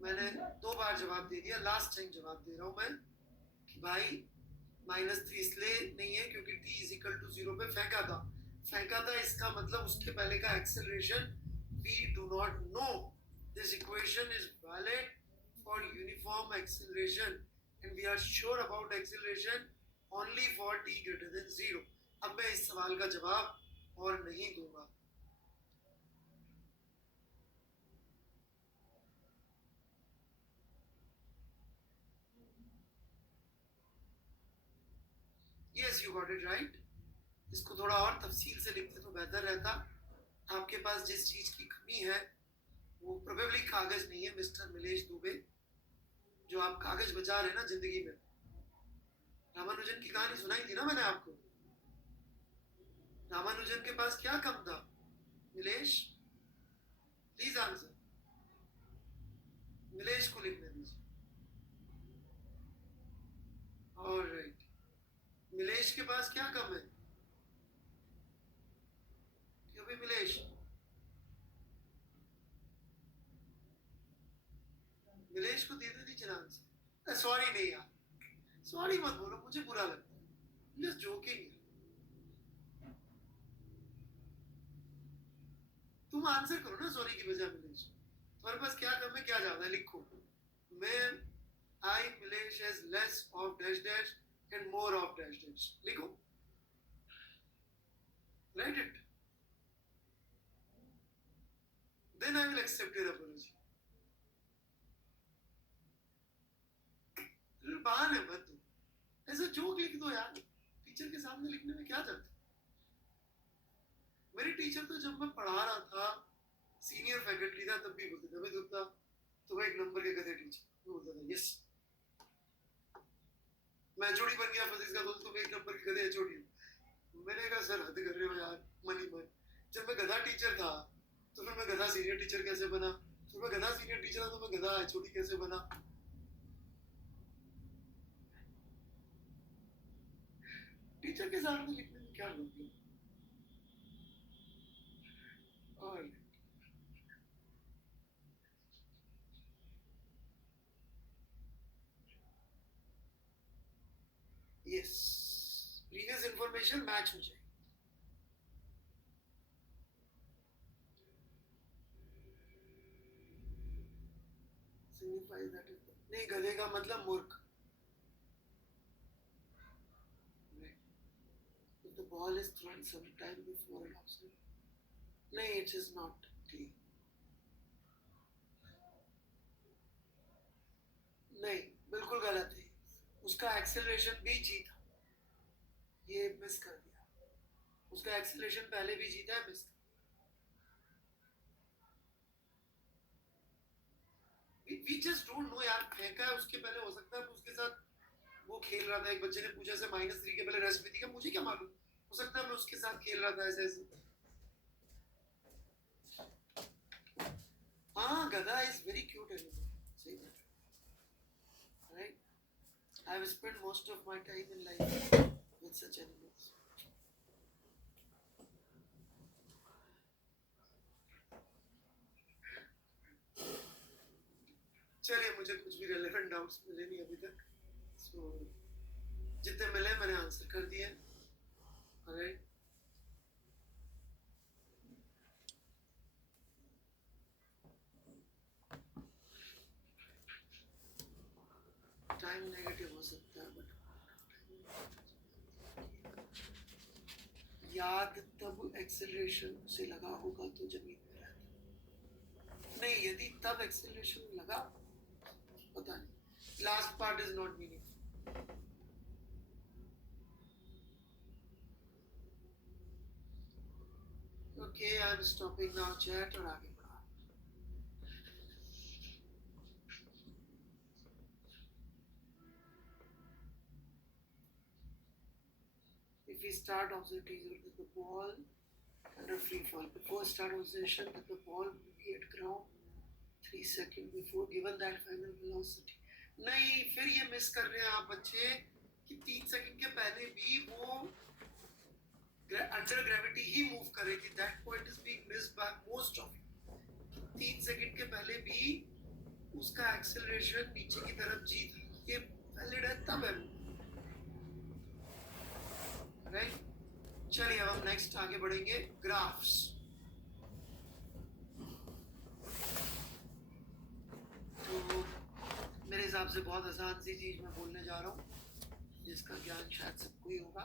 मैंने 2 बार जवाब दे दिया, लास्ट टाइम जवाब दे रहा हूं मैं कि भाई -3 इसलिए नहीं है क्योंकि t इज इक्वल टू 0 पे फेंका था, इसका मतलब उसके पहले का acceleration we do not know, this equation is valid for uniform acceleration and we are sure about acceleration only for t greater than 0। अब मैं इस सवाल का जवाब और नहीं दूंगा, you got it right. इसको थोड़ा और तफसील से लिखते तो बेहतर रहता. आपके पास जिस चीज की कमी है वो प्रोबेबली कागज नहीं है मिस्टर मिलेश दुबे. जो आप कागज बचा रहे ना जिंदगी में. रामानुजन की कहानी सुनाई थी ना मैंने आपको. रामानुजन के पास क्या कम था? Milesh, please answer. मिलेश को लिखने दीजिए. ऑलराइट. मिलेश के पास क्या कम है? क्यों भी मिलेश? मिलेश को दे दे दीजिए आंसर. सॉरी नहीं यार, सॉरी मत बोलो, मुझे बुरा लगता है. Just joking. तुम आंसर करो ना सॉरी की बजाय मिलेश. तुम्हारे पास क्या कम है, क्या ज्यादा है? लिखो. मैं I Milesh has less of dash dash and more of dash dash. लिखो. Write it. Then I will accept your apology. बहाने मत दो. ऐसा जोक लिख दो यार. टीचर के सामने लिखने में क्या जाता. मेरी टीचर तो जब मैं पढ़ा रहा था, सीनियर फैकल्टी था, तब भी बोलते थे अबे दुत्ता तुम्हें एक नंबर के गधे टीचर. मैं बोलता था यस. मैं जोड़ी बन गया फिजिक्स का, तुम एक नंबर के गधे जोड़ी. मैंने कहा सर हद कर रहे हो यार, मनी मन. जब मैं गधा टीचर था तो फिर मैं गधा सीनियर टीचर कैसे बना? फिर मैं गधा सीनियर टीचर था तो मैं गधा छोटी कैसे बना? टीचर के सामने लिखने में क्या मतलब? और यस, प्रीवियस इंफॉर्मेशन मैच हो जाए. सिग्निफाइज दैट इज नहीं. गधे का मतलब मूर्ख. If the ball is thrown sometime before an obstacle. नहीं, it is not clear. नहीं, बिल्कुल गलत है. उसका एक्सेलरेशन भी जी था. ये मिस कर दिया. उसका एक्सेलरेशन पहले भी जीता है, miss. We just don't know यार. फेंका है उसके पहले, हो सकता है उसके साथ वो खेल रहा था. एक बच्चे ने पूछा से -3 के पहले रेस्ट भी थी क्या? मुझे क्या मालूम. हो सकता है मैं उसके साथ खेल रहा था ऐसे ऐसे. हाँ, गधा is very cute animal. सही बात. Right? I have spent most of my time in life with such animals. चलिए, मुझे कुछ भी रेलेवेंट डाउट्स मिले नहीं अभी तक. सो जितने मिले मैंने आंसर कर दिए. ऑलराइट. टाइम नेगेटिव हो सकता है बट याद तब एक्सेलरेशन से लगा होगा तो जमीन में रहता. नहीं, यदि तब एक्सेलरेशन लगा पता नहीं. Last part is not meaningful. Okay, I am stopping now chat और आगे बढ़ा. If we start observation with the ball under free fall, before start observation that the ball will be at ground 3 seconds before given that final velocity. नहीं, फिर ये miss कर रहे हैं आप बच्चे कि 3 सेकंड के पहले भी वो अंडर ग्रेविटी ही मूव करेगी. That point is being missed by most of you. 3 second के पहले भी उसका एक्सेलरेशन नीचे की तरफ जी था. ये वैलिड है तब है. राइट. चलिए अब हम नेक्स्ट आगे बढ़ेंगे. ग्राफ्स. तो मेरे हिसाब से बहुत आसान सी चीज मैं बोलने जा रहा हूँ जिसका ज्ञान शायद सबको ही होगा.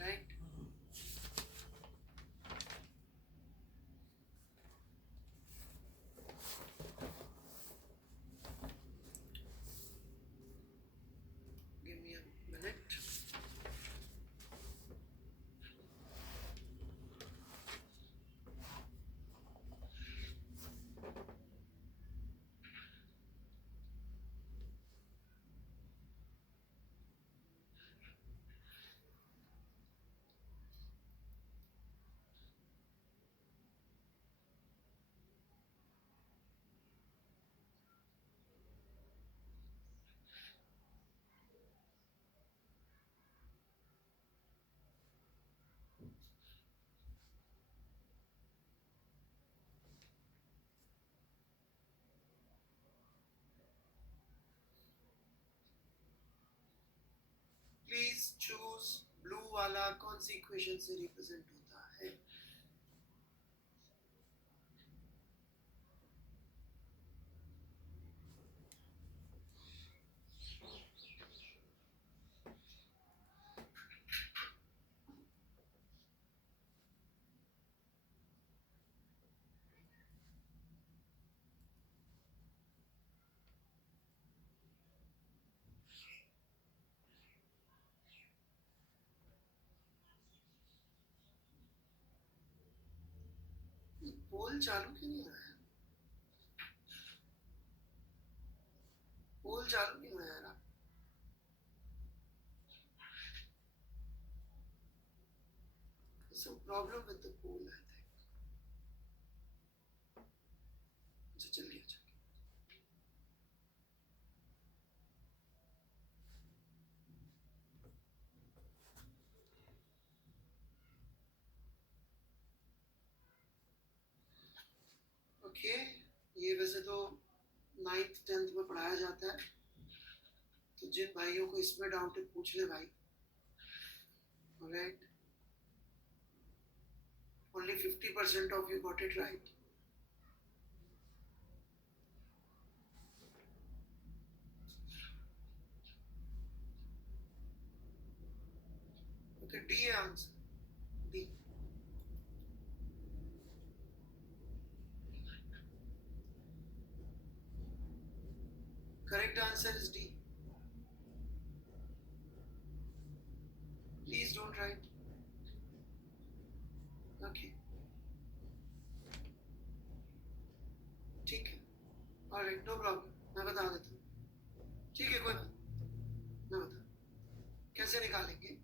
राइट. कौन सी इक्वेशन से रिप्रेजेंट होता है? पोल चालू क्यों नहीं हो रहा है? पोल चालू नहीं हो रहा है यार। Some problem with the pool, I think. अच्छा चल गया, चल गया। ओके, ये वैसे तो 9th 10th में पढ़ाया जाता है, तो जिन भाइयों को इसमें डाउट है पूछ ले भाई। Alright, only 50% of you got it right. Okay, D है answer, D. Correct answer is D. Please don't write. Okay. ठीक है, ऑलराइट, नो प्रॉब्लम, मैं बता देता हूँ। ठीक है, कोई बात, मैं बता कैसे निकालेंगे।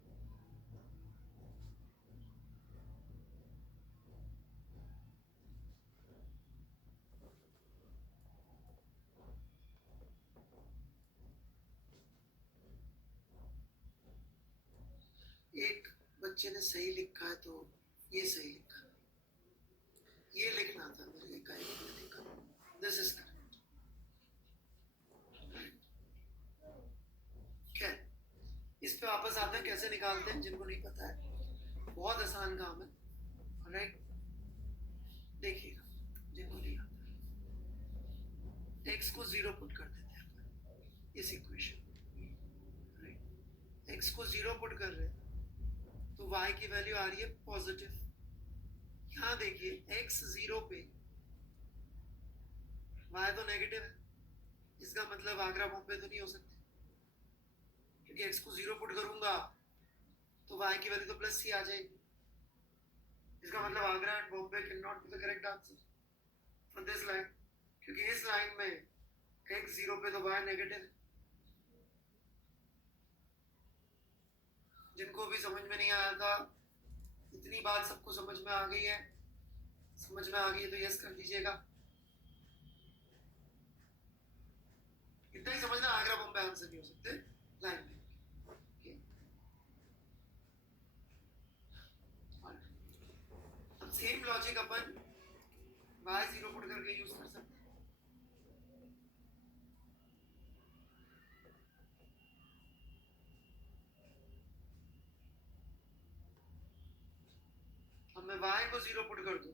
एक बच्चे ने सही लिखा है, तो ये सही लिखा है, ये लिखना था मेरे इकाई में लिखा। This is correct. क्या इस पे वापस आते हैं, कैसे निकालते हैं, जिनको नहीं पता है बहुत आसान काम है। ऑलराइट, देखिएगा, जिनको नहीं आता है, x को 0 पुट कर देते हैं इस इक्वेशन। राइट, x को 0 पुट कर रहे हैं तो y की वैल्यू आ रही है पॉजिटिव। यहाँ देखिए x 0 पे, y तो नेगेटिव है, इसका मतलब आगरा बॉम्बे तो नहीं हो सकते, क्योंकि x को 0 पुट करूंगा तो y की वैल्यू तो प्लस ही आ जाएगी। इसका मतलब Agra and Bombay can not be the correct answer for this line, क्योंकि इस लाइन में x 0 पे तो y नेगेटिव है। जिनको भी समझ में नहीं आया था, इतनी बात सबको समझ में आ गई है, समझ में आ गई है तो यस कर दीजिएगा। इतना ही समझना, आगरा बॉम्बे आंसर नहीं हो सकते लाइन में। अब सेम लॉजिक अपन y 0 पुट करके यूज कर सकते हैं। अब मैं y को 0 पुट कर दूं,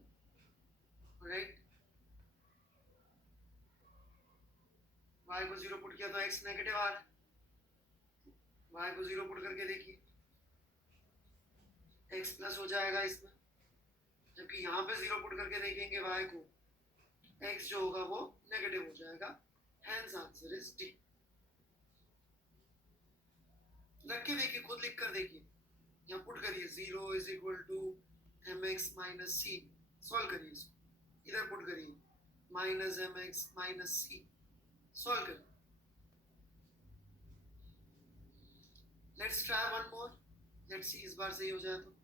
राइट, y को 0 पुट किया तो x नेगेटिव आ रहा है। y को 0 पुट करके देखिए, x प्लस हो जाएगा इसमें, जबकि यहाँ पे 0 पुट करके देखेंगे y को, x जो होगा वो नेगेटिव हो जाएगा। Hence answer is D। रख के देखिए, खुद लिख कर देखिए, यहाँ पुट करिए 0 is equal to mx minus c, solve करिए इसको, इधर पुट करिए minus mx minus c, solve करिए। Let's try one more, let's see इस बार सही हो जाए तो।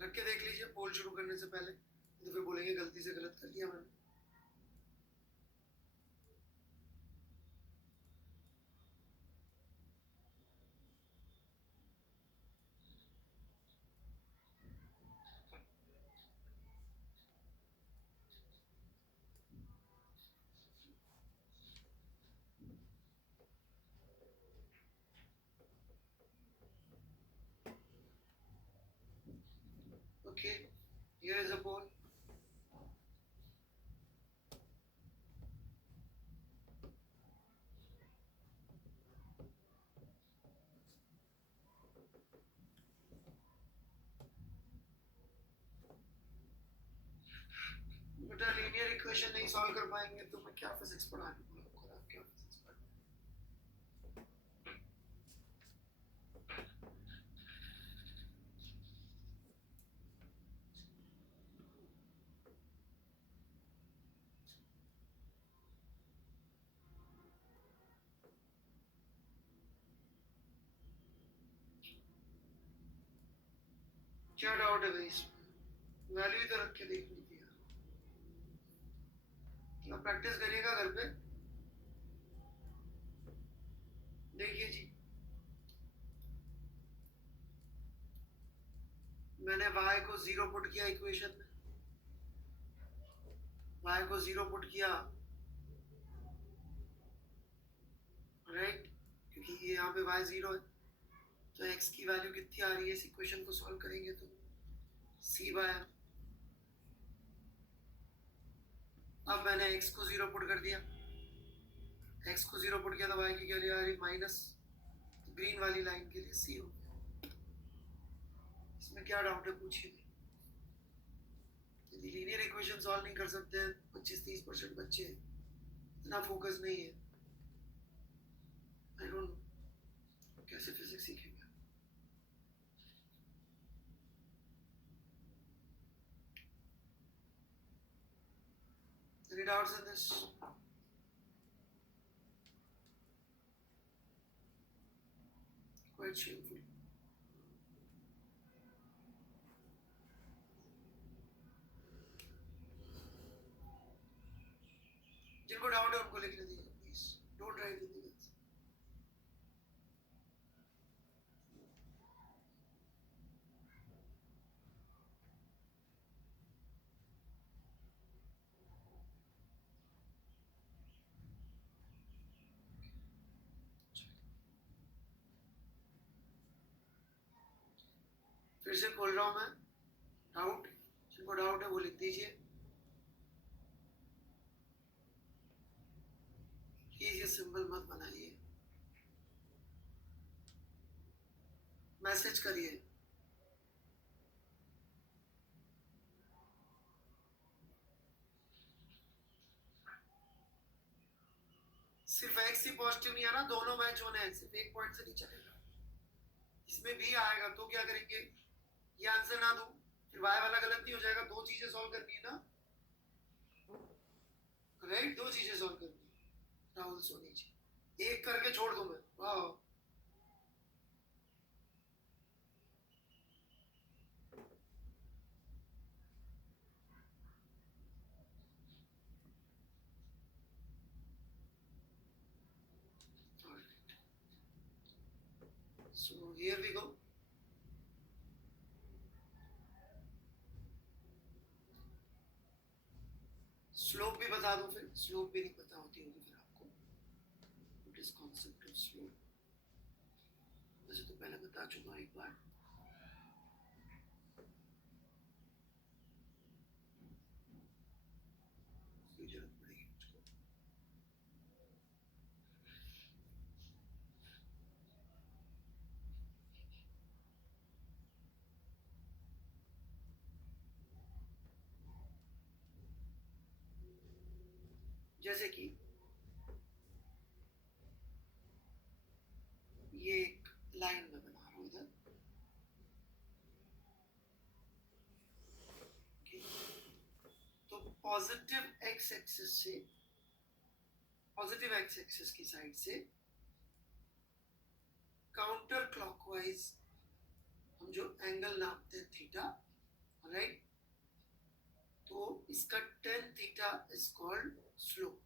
रख के देख लीजिए पोल शुरू करने से पहले, तो फिर बोलेंगे गलती से गलत कर दिया मैंने। Okay, here is a ball. बेटा लीनियर इक्वेशन नहीं सॉल्व कर पाएंगे तो मैं क्या फिजिक्स पढ़ाने बोला आपको, आप क्या फिजिक्स पढ़ क्या डाउट है भाई इसमें? वैल्यू ही तो रख के देखनी थी यार। आप प्रैक्टिस करिएगा घर पे। देखिए जी, मैंने y को 0 पुट किया इक्वेशन में, y को 0 पुट किया, राइट, क्योंकि ये यहाँ पे y 0 है, तो x की वैल्यू कितनी आ रही है इस इक्वेशन को सॉल्व करेंगे तो c/m। अब मैंने x को 0 पुट कर दिया, x को 0 पुट किया तो y की वैल्यू आ रही माइनस, ग्रीन वाली लाइन के लिए c हो गया। इसमें क्या डाउट है पूछिए। यदि लीनियर इक्वेशन सॉल्व नहीं कर सकते हैं 25-30% बच्चे, इतना फोकस नहीं है, आई डोंट नो कैसे फिजिक्स सीखेंगे। Any doubts in this? Quite shameful. जिनको डाउट है उनको लिखने दीजिए please, don't write anything else. फिर से खोल रहा हूं मैं, डाउट जिनको डाउट है वो लिख दीजिए प्लीज। ये सिंबल मत बनाइए, मैसेज करिए। सिर्फ x ही पॉजिटिव नहीं आना, दोनों मैच होने हैं, सिर्फ एक पॉइंट से नहीं चलेगा। इसमें भी आएगा तो क्या करेंगे, ये आंसर ना दूं फिर y वाला गलत नहीं हो जाएगा। दो चीजें सॉल्व करनी है ना, राइट, दो चीजें सॉल्व करनी है। राहुल सोनी जी, एक करके छोड़ दूं मैं, वाह। So here we go. Slope भी बता दूं, फिर स्लोप भी नहीं पता होती होगी फिर आपको, what is concept of slope. वैसे तो पहले बता चुका एक बार। जरूरत पड़ेगी मुझको। जैसे कि ये एक लाइन में बना रहा हूं इधर, तो पॉजिटिव एक्स एक्सिस से, पॉजिटिव एक्स एक्सिस की साइड से काउंटर क्लॉकवाइज हम जो एंगल नापते हैं थीटा, राइट, तो इसका tan theta is called slope.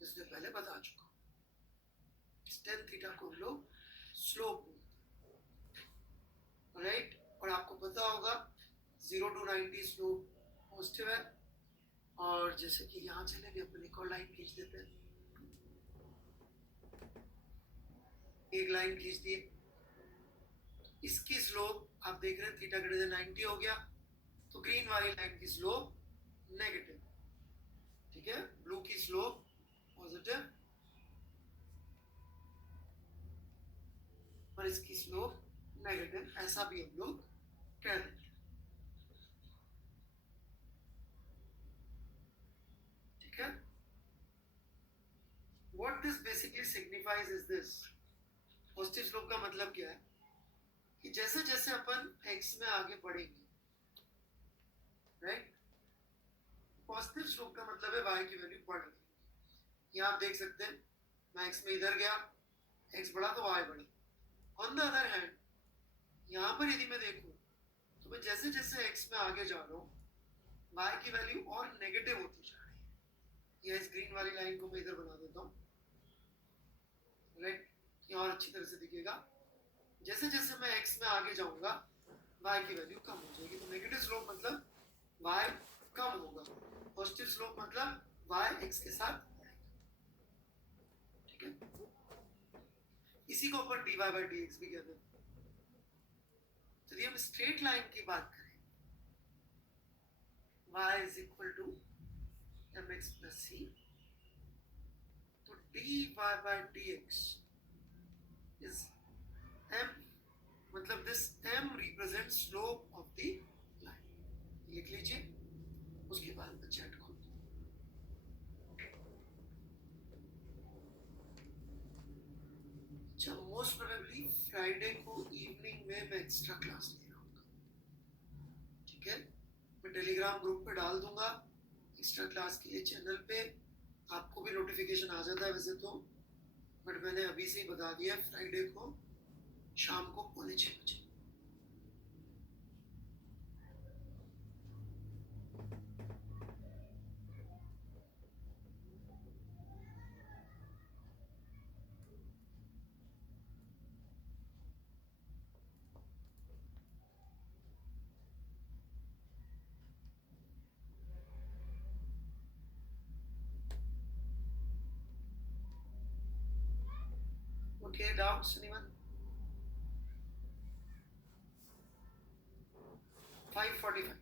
इसने पहले बता चुका, tan थीटा को हम लोग स्लोप बोलते हैं, राइट। और आपको पता होगा 0 to 90 स्लोप पॉजिटिव है। और जैसे कि यहाँ चलेंगे अपन एक और लाइन खींच देते हैं, एक लाइन खींच दिए, इसकी स्लोप आप देख रहे हैं थीटा ग्रेटर देन 90 हो गया, तो ग्रीन वाली लाइन की स्लोप नेगेटिव, ठीक है, ब्लू की स्लोप पॉजिटिव और इसकी स्लोप नेगेटिव, ऐसा भी हम लोग कह देंगे, ठीक है। What this basically signifies is this, positive slope का मतलब क्या है कि जैसे जैसे अपन x में आगे बढ़ेंगे, राइट, पॉजिटिव स्लोप का मतलब है y की वैल्यू बढ़ रही। यहाँ आप देख सकते हैं मैं x में इधर गया, x बढ़ा तो y बढ़ा। ऑन द अदर हैंड यहाँ पर यदि मैं देखूं तो मैं जैसे जैसे x में आगे जा रहा हूँ y की वैल्यू और नेगेटिव होती जा रही है। यह इस ग्रीन वाली लाइन को मैं इधर बना देता हूँ, राइट, ये और अच्छी तरह से दिखेगा। जैसे जैसे मैं x में आगे जाऊंगा y की वैल्यू कम हो जाएगी, तो नेगेटिव स्लोप मतलब y कम होगा, पॉजिटिव स्लोप मतलब y x के साथ बढ़ेगा, ठीक है। इसी को अपन dy by dx भी कहते हैं। तो यदि हम स्ट्रेट लाइन की बात करें, y is equal to mx plus c, तो dy by dx is m, मतलब this m represents slope of the line, लिख लीजिए, उसके बाद मैं चैट खोल दूं। अच्छा, मोस्ट प्रोबेबली फ्राइडे को इवनिंग में मैं एक्स्ट्रा क्लास ले रहा हूँ, ठीक है, मैं टेलीग्राम ग्रुप पे डाल दूंगा एक्स्ट्रा क्लास के लिए, चैनल पे आपको भी नोटिफिकेशन आ जाता है वैसे तो, बट मैंने अभी से ही बता दिया, फ्राइडे को शाम को 5:45 बजे। Okay, doubts anyone? 5:45.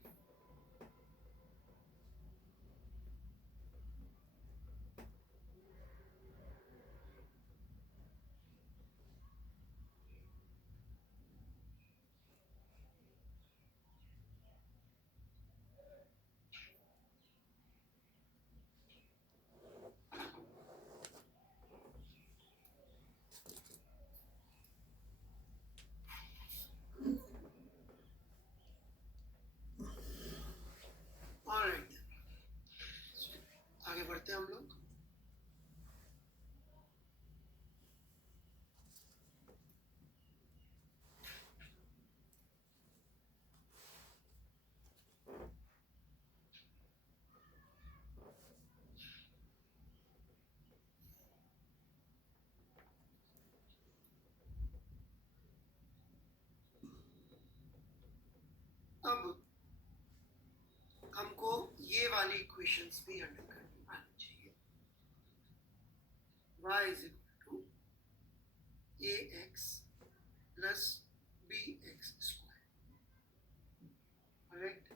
Alright, आगे बढ़ते हैं हम लोग। अब हमको ये वाली इक्वेशंस भी हैंडल करनी आनी चाहिए। y is equal to ax plus bx square, right,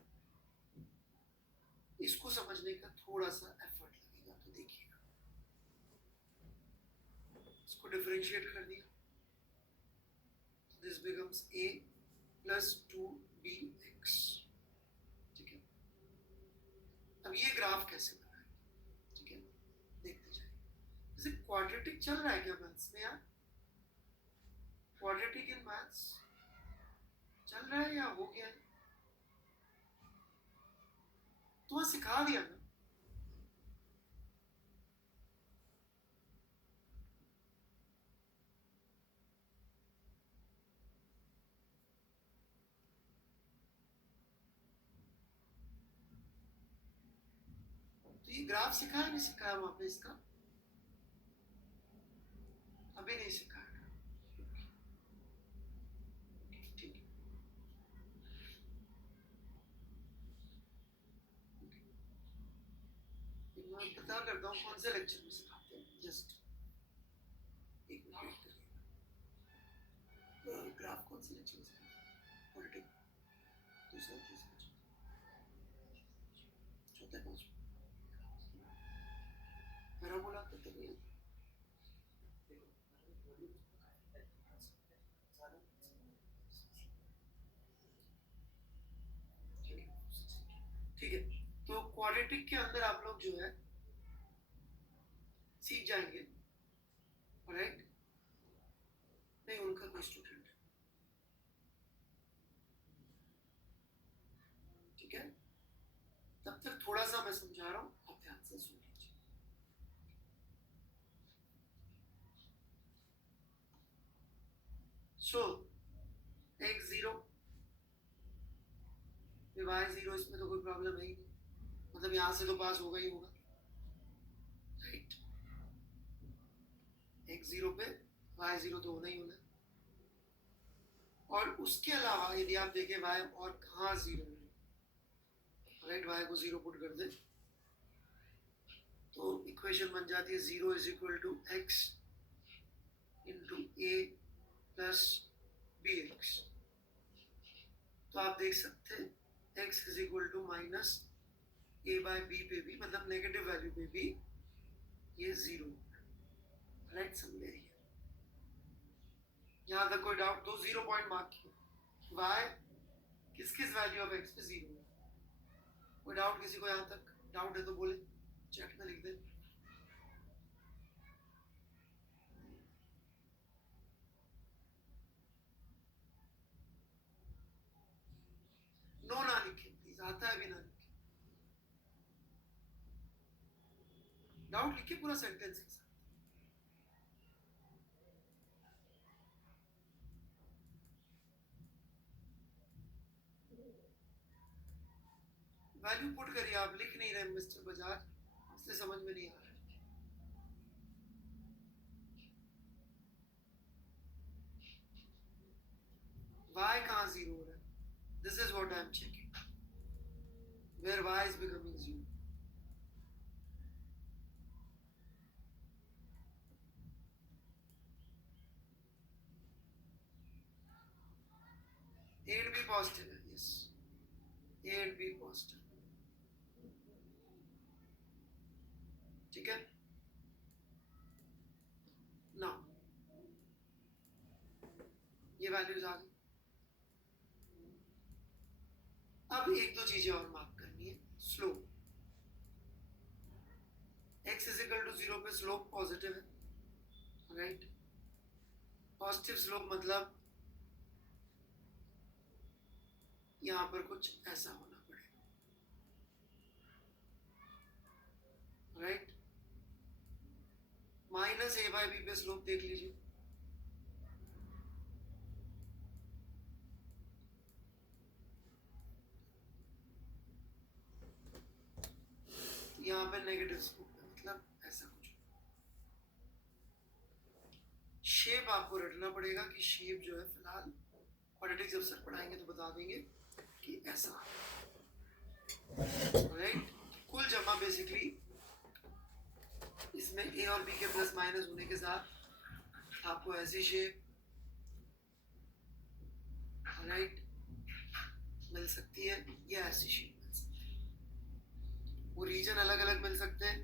इसको समझने का थोड़ा सा एफर्ट लगेगा, तो देखिएगा, इसको डिफरेंशिएट कर दिया, this becomes a plus 2bx, ठीक है। अब ये ग्राफ कैसे बनाएं, ठीक है, देखते जाइए। जैसे क्वाड्रेटिक चल रहा है क्या मैथ्स में यार, क्वाड्रेटिक इन मैथ्स चल रहा है या हो गया है, तो सिखा दिया ना, तो ये ग्राफ सिखाया नहीं सिखाया वहां पे, इसका अभी नहीं सिखाया, ठीक है, मैं पता करता हूँ कौन से लेक्चर में सिखाते हैं, जस्ट एक मिनट करिए, ग्राफ को कौन सी लेक्चर है? क्वाड्रेटिक दूसरा तीसरा चौथा पांचवा पैराबोला तक तो नहीं ठीक है। तो क्वाड्रेटिक के अंदर आप लोग जो है सीख जाएंगे, राइट? नहीं, उनका कोई स्टूडेंट, ठीक है? तब तक थोड़ा सा मैं समझा रहा हूं, आप ध्यान से सुन लीजिए। सो x0 y0, इसमें तो कोई प्रॉब्लम है ही नहीं, मतलब यहां से तो पास होगा ही होगा, राइट? x0 पे y0 तो होना ही होना। और उसके अलावा यदि आप देखें y और कहाँ जीरो है, राइट? y को जीरो पुट कर दे तो इक्वेशन बन जाती है 0 is equal to x into a plus b x. तो आप देख सकते हैं x is equal to minus a by b पे भी, मतलब नेगेटिव वैल्यू पे भी ये जीरो, राइट? समझे? यहाँ तक कोई डाउट? तो 0 पॉइंट मार्क किया, y किस किस वैल्यू ऑफ x पे जीरो है? कोई डाउट किसी को? यहाँ तक डाउट है तो बोले, चैट में लिख दे। नो ना लिखे प्लीज, आता है भी ना लिखे, डाउट लिखे पूरा सेंटेंस के साथ। वैल्यू पुट करिए, आप लिख नहीं रहे मिस्टर बजाज, इसलिए समझ में नहीं आ रहा। y कहाँ जीरो हो रहा है? This is what I am checking, where y is becoming zero. A and B positive है, yes, A and B positive, ठीक है? नाउ ये वैल्यूज आ गई। अब एक दो चीजें और मार्क करनी है। Slope, x is equal to 0 पे स्लोप पॉजिटिव है, राइट? पॉजिटिव स्लोप मतलब यहां पर कुछ ऐसा होना पड़ेगा, right? Minus a by b पे स्लोप देख लीजिए, यहाँ पे नेगेटिव स्लोप है, मतलब ऐसा कुछ। शेप आपको रटना पड़ेगा कि शेप जो है, फिलहाल क्वाड्रेटिक जब सर पढ़ाएंगे तो बता देंगे कि ऐसा, राइट? कुल जमा बेसिकली इसमें ए और बी के प्लस माइनस होने के साथ आपको ऐसी शेप, राइट, मिल सकती है, या ऐसी शेप मिल सकती है। वो रीजन अलग अलग मिल सकते हैं,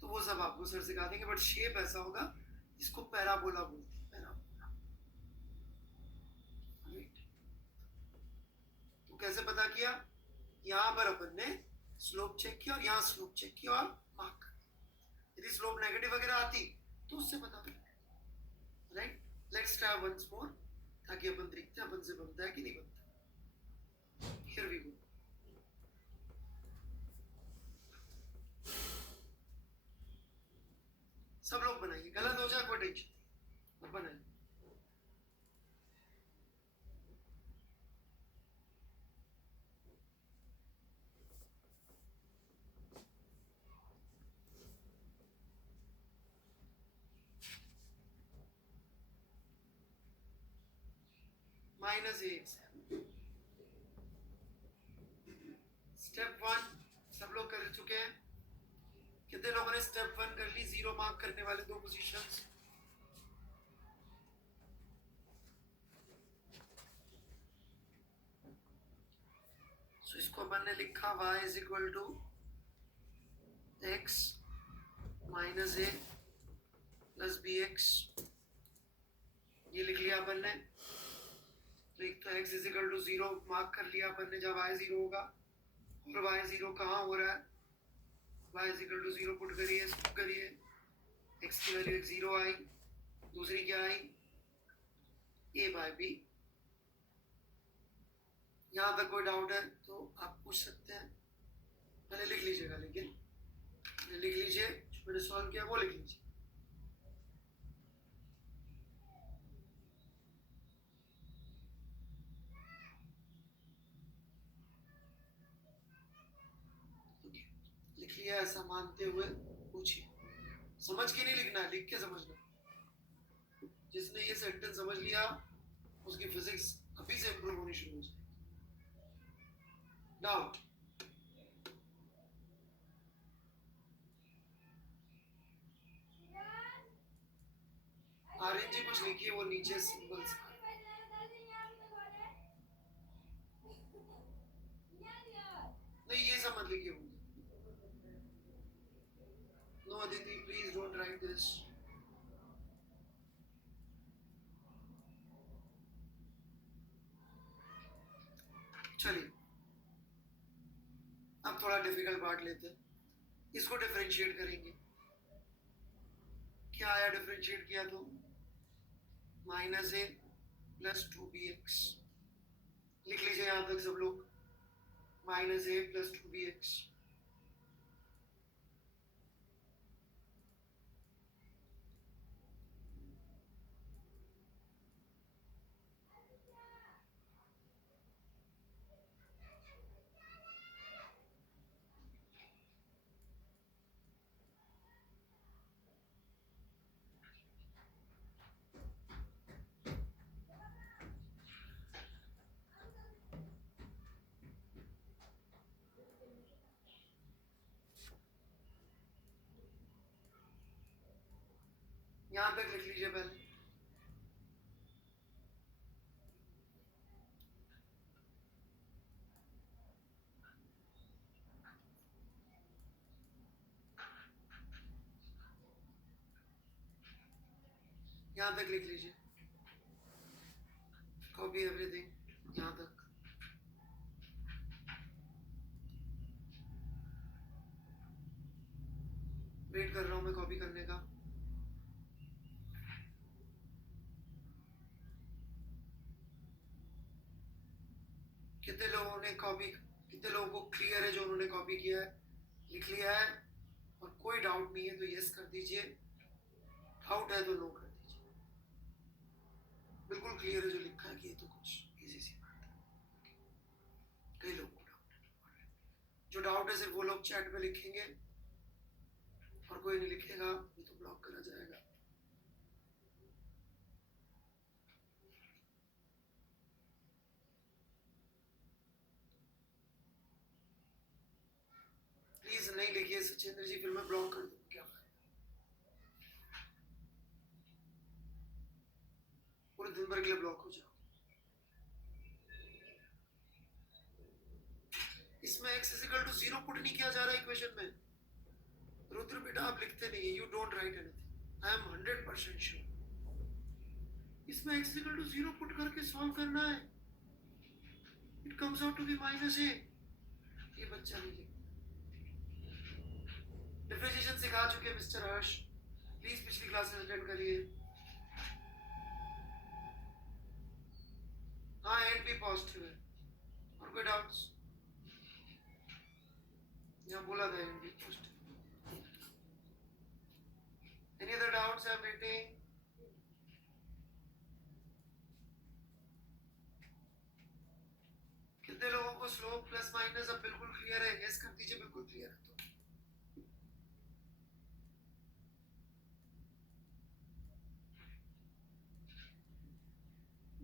तो वो सब आपको सर सिखा देंगे, बट शेप ऐसा होगा, इसको पैराबोला बोलते हैं, पैराबोला, राइट? तो कैसे पता किया? यहाँ पर अपन ने स्लोप चेक किया और यहाँ स्लोप चेक किया और मार्क कर दिया। यदि स्लोप नेगेटिव वगैरह आती तो उससे पता लगे, right? Let's try once more, ताकि अपन देखते हैं अपन से बनता है कि नहीं बनता। Here we go. सब लोग बनाइए, गलत हो जाए कोई टेंशन नहीं, बनाइए। माइनस एक्स, स्टेप वन सब लोग कर चुके हैं। कितने लोगों ने स्टेप वन कर ली? जीरो मार्क करने वाले दो पोजीशंस, तो इसको अपन ने लिखा y is equal to x minus a plus b x, ये लिख लिया अपन ने। तो एक तो x is equal to 0 mark कर लिया अपन ने जब y 0 होगा, और y 0 कहाँ हो रहा है, y is equal to 0 put करिए, स्किप करिए, x की वैल्यू 0 आई, दूसरी क्या आई a बाय b। यहाँ तक कोई डाउट है तो आप पूछ सकते हैं, पहले लिख लीजिएगा, लेकिन लिख लीजिए जो मैंने सॉल्व किया वो लिख लीजिए। लिख लिया ऐसा मानते हुए पूछिए, समझ के नहीं लिखना है, लिख के समझना। जिसने ये सेंटेंस समझ लिया उसकी फिजिक्स अभी से इंप्रूव होनी शुरू हो जाएगी। डाउट? आर्यन जी कुछ लिखिए, वो नीचे सिंबल्स नहीं, ये सब मत लिखिए। No Aditi please don't write this. चलिए अब थोड़ा डिफिकल्ट पार्ट लेते हैं, इसको डिफरेंशिएट करेंगे। क्या आया डिफरेंशिएट किया तो माइनस ए प्लस 2bx, लिख लीजिए यहां तक सब लोग, माइनस ए प्लस 2bx। यहां तक लिख लीजिए पहले। यहां तक लिख लीजिए, कॉपी एवरीथिंग यहां तक। वेट कर रहा हूं मैं कॉपी करने का। कितने लोगों ने कॉपी, कितने लोगों को क्लियर है जो उन्होंने कॉपी किया है, लिख लिया है, और कोई डाउट नहीं है तो यस कर दीजिए, डाउट है तो नो कर दीजिए। बिल्कुल क्लियर है जो लिखा है कि ये तो कुछ इजी सी बात है। कई लोगों को डाउट है, जो डाउट है सिर्फ वो लोग चैट में लिखेंगे, और कोई नहीं लिखेगा ये तो ब्लॉक करा जाएगा। प्लीज नहीं लिखिए सचिंद्र जी, फिर मैं ब्लॉक कर दूंगा, क्या फायदा, पूरे दिन भर के लिए ब्लॉक हो जाओ। इसमें x is equal to 0 put नहीं किया जा रहा इक्वेशन में। रुद्र बेटा आप लिखते नहीं, you don't write anything, I am 100% sure. इसमें x is equal to 0 put करके सॉल्व करना है, it comes out to be minus A. ये बच्चा नहीं लिखता। डिफरेंशिएशन सिखा चुके मिस्टर हर्ष, प्लीज पिछली क्लासेस अटेंड करिए। हाँ एंड भी पॉजिटिव है, और कोई डाउट्स? यहाँ बोला था एंड भी positive. Any other doubts I am waiting. कितने लोगों को स्लोप प्लस माइनस अब बिल्कुल क्लियर है, यस कर दीजिए बिल्कुल क्लियर है तो।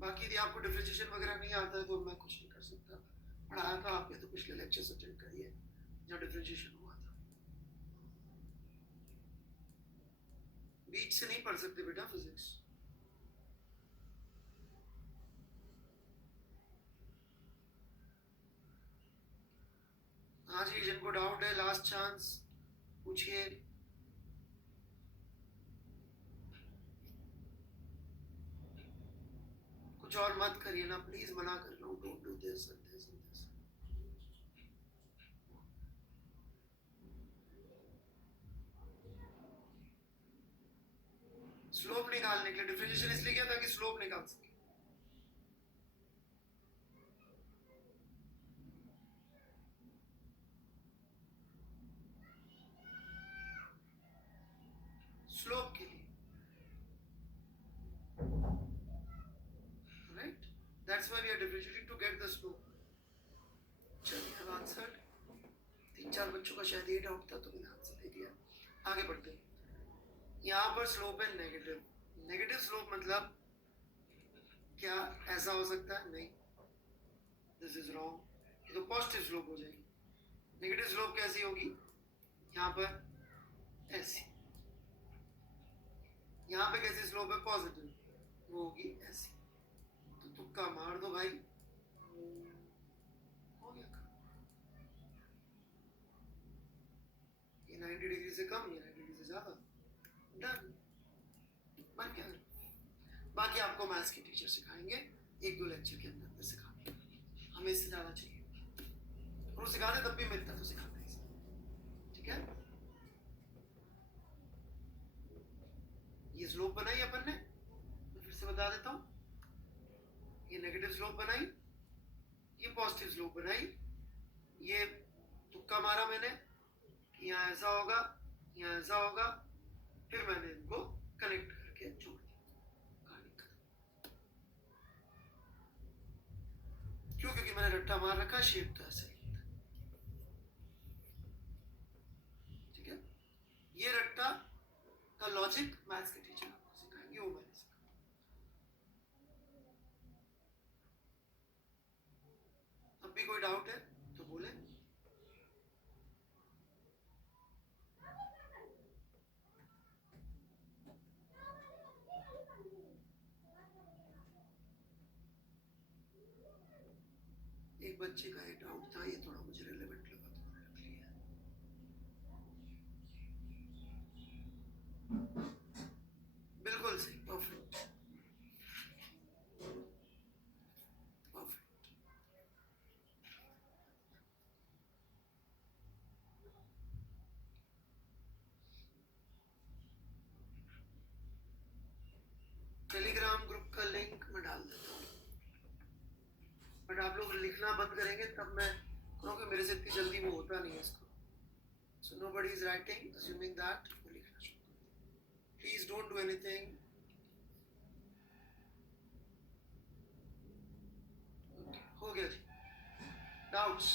बाकी यदि आपको डिफरेंशिएशन वगैरह नहीं आता है तो मैं कुछ नहीं कर सकता, पढ़ाया था आपने तो पिछले लेक्चर्स अटेंड करिए जहाँ डिफरेंशिएशन हुआ था। बीच से नहीं पढ़ सकते बेटा फिजिक्स। हाँ जी, जिनको डाउट है लास्ट चांस पूछिए। कुछ और मत करिए ना प्लीज, मना कर रहा हूँ, don't do this and this and this. Slope निकालने के लिए डिफरेंशिएशन इसलिए किया ताकि स्लोप निकाल सके। स्लोप के लिए, right, that's why we are differentiating to get the slope. चलिए अब आंसर, 3-4 बच्चों का शायद ये डाउट था तो मैंने आंसर दे दिया। आगे बढ़ते हैं। यहाँ पर स्लोप है नेगेटिव। नेगेटिव स्लोप मतलब क्या ऐसा हो सकता है? नहीं, दिस इज रॉन्ग। ये तो पॉजिटिव स्लोप हो जाएगी। नेगेटिव स्लोप कैसी होगी? यहाँ पर ऐसी। यहाँ पे कैसी स्लोप है? पॉजिटिव, वो होगी ऐसी। तो तुक्का मार दो भाई, हो गया। ये 90 डिग्री से कम, ये 90 डिग्री से ज्यादा, डन, बन गया। बाकी आपको मैथ्स के टीचर सिखाएंगे, 1-2 लेक्चर के अंदर सिखाएंगे, हमें इससे ज्यादा चाहिए। और वो सिखाते तब भी मिलता तो सिखाते हैं, ठीक है। ये स्लोप बनाई अपन ने, मैं फिर से बता देता हूँ। ये नेगेटिव स्लोप बनाई, ये पॉजिटिव स्लोप बनाई। ये तुक्का मारा मैंने कि यहाँ ऐसा होगा, यहाँ ऐसा होगा, फिर मैंने इनको कनेक्ट करके जोड़ दिया। क्यों? क्योंकि मैंने रट्टा मार रखा, शेप तो ऐसे ही, ठीक है। ये रट्टा का लॉजिक मैथ्स के टीचर आपको सिखाएंगे, वो मैंने सिखाया। अब भी कोई डाउट है तो बोले। एक बच्चे का एक डाउट था, ये थोड़ा मुझे रिलेवेंट लगा तो मैंने रख लिया। बिल्कुल सही, परफेक्ट परफेक्ट। टेलीग्राम ग्रुप का लिंक मैं डाल देता हूँ, बट आप लोग लिखना बंद करेंगे तब मैं, क्योंकि मेरे से इतनी जल्दी वो होता नहीं है इसको। So nobody is writing, assuming that वो लिखना शुरू कर दें। Please don't do anything. Okay, हो गया जी। Doubts?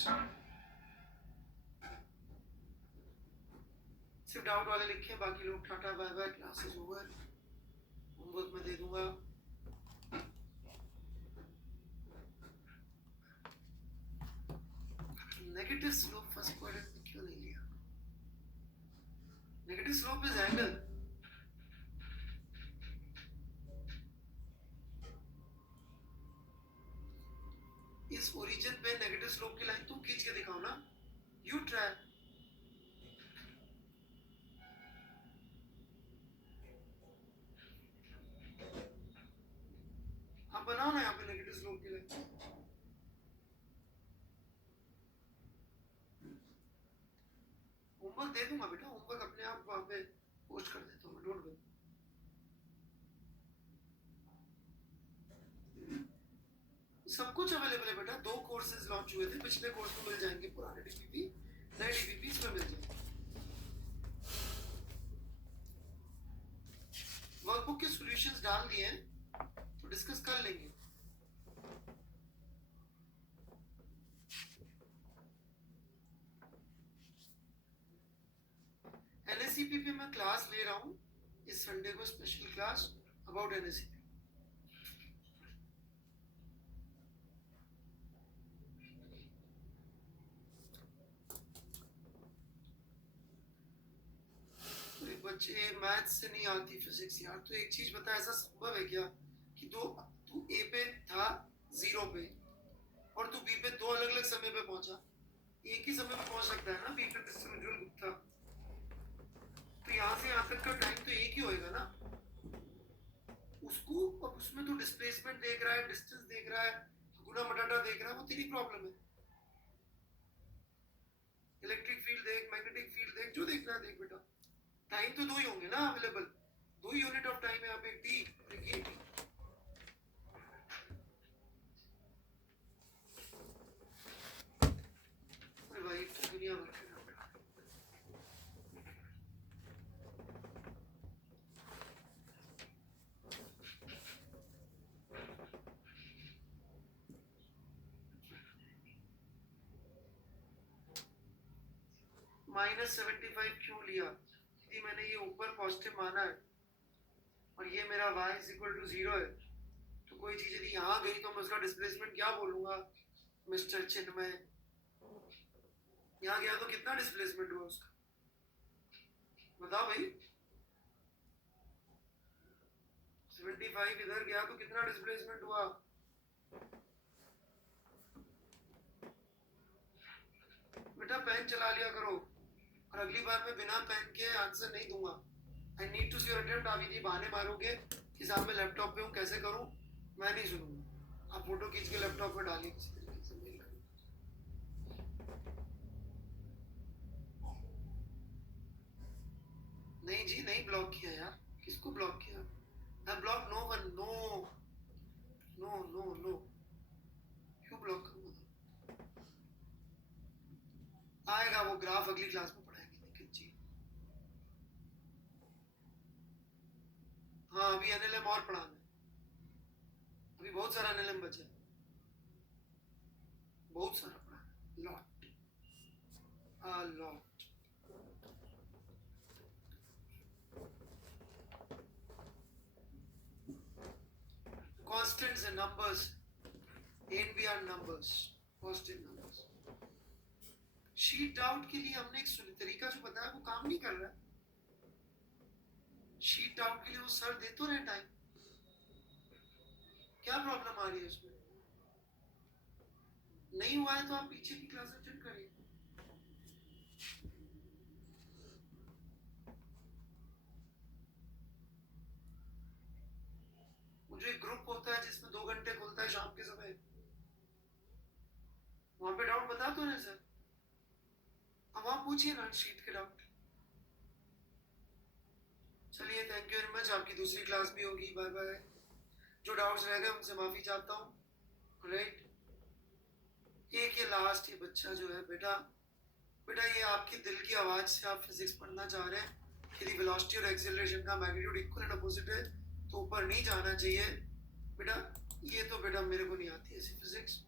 सिर्फ डाउट वाले लिखे, बाकी लोग ta-ta bye bye, classes over, homework में दे दूंगा। नेगेटिव स्लोप फर्स्ट क्वाड्रेंट में क्यों नहीं लिया? Negative slope is angle. इस ओरिजिन पे नेगेटिव स्लोप की लाइन तुम खींच के दिखाओ ना, यू ट्राई। आप बनाओ ना यहाँ पे नेगेटिव स्लोप की लाइन। होमवर्क दे दूंगा बेटा, होमवर्क अपने आप वहां पे पोस्ट कर देता हूँ, डोंट वरी। सब कुछ अवेलेबल है बेटा, 2 कोर्सेज लॉन्च हुए थे, पिछले कोर्स में मिल जाएंगे, पुराने डीपीपी, नए डीपीपी इसमें मिल जाएंगे। वर्कबुक के सॉल्यूशंस डाल दिए हैं तो डिस्कस कर लेंगे। एनएससीपी में क्लास ले रहा हूँ इस संडे को, स्पेशल क्लास अबाउट एनएससीपी। बच्चे मैथ्स से नहीं आती फिजिक्स यार, तो एक चीज बता, ऐसा संभव है क्या कि तू ए पे था 0 पे और तू बी पे 2 अलग अलग समय पे पहुंचा? एक ही समय में पहुंच सकता है ना बीपी मिस्टर उज्जवल गुप्ता, तो यहाँ से यहाँ तक का टाइम तो एक ही होएगा ना उसको। अब उसमें तो डिस्प्लेसमेंट देख रहा है, डिस्टेंस देख रहा है, गुना मटाटा देख रहा है, वो तेरी प्रॉब्लम है। इलेक्ट्रिक फील्ड देख, मैग्नेटिक फील्ड देख, जो देखना है देख बेटा। टाइम तो दो ही होंगे ना अवेलेबल, दो ही यूनिट ऑफ टाइम है यहाँ पे, एक टी और एक ये टी। अरे भाई तो दुनिया भर के -75 क्यों लिया, यदि मैंने ये ऊपर पॉजिटिव माना है और ये मेरा y इज इक्वल टू 0 है, तो कोई चीज यदि यहाँ गई तो मैं उसका डिस्प्लेसमेंट क्या बोलूंगा मिस्टर चिन्मय। यहाँ गया तो कितना डिस्प्लेसमेंट हुआ उसका, बताओ भाई। 75 इधर गया तो कितना डिस्प्लेसमेंट हुआ, बेटा पेन चला लिया करो, और अगली बार मैं बिना पेन के आंसर नहीं दूंगा। I need to see your attempt. आप यदि बहाने मारोगे कि साहब मैं लैपटॉप पे हूँ कैसे करूँ, मैं नहीं सुनूंगा। आप फोटो खींच के लैपटॉप पे डालिए किसी तरीके से मेल करो। नहीं जी नहीं ब्लॉक किया यार, किसको ब्लॉक किया, I block no one, no no no no, क्यों ब्लॉक करूँगा। आएगा वो ग्राफ अगली क्लास में पढ़ाएंगे निखिल जी। हाँ अभी एनएलएम और पढ़ाना है, अभी बहुत सारा एनएलएम बचा है, बहुत सारा पढ़ाना है, lot a lot। Constants and numbers, A and B are numbers, constant numbers। Sheet out के लिए हमने एक तरीका जो बताया वो काम नहीं कर रहा है। शीट आउट के लिए वो सर दे तो रहे टाइम, क्या प्रॉब्लम आ रही है उसमें, नहीं हुआ है तो आप पीछे की क्लास अटेंड करिए। मुझे एक ग्रुप होता है जिसमें 2 घंटे खुलता है शाम के समय, वहां पे डाउट बता दो ना सर, अब आप पूछिए ना शीट के डाउट। चलिए थैंक यू वेरी मच, आपकी दूसरी क्लास भी होगी, बाय बाय। जो डाउट्स रह गए उनसे माफी चाहता हूँ। राइट, एक ये लास्ट, ये बच्चा जो है बेटा, बेटा ये आपकी दिल की आवाज से आप फिजिक्स पढ़ना चाह रहे हैं, यदि वेलोसिटी और एक्सेलरेशन का मैग्नीट्यूड इक्वल एंड अपोजिट है तो ऊपर नहीं जाना चाहिए। बेटा ये तो बेटा मेरे को नहीं आती ऐसी फिजिक्स,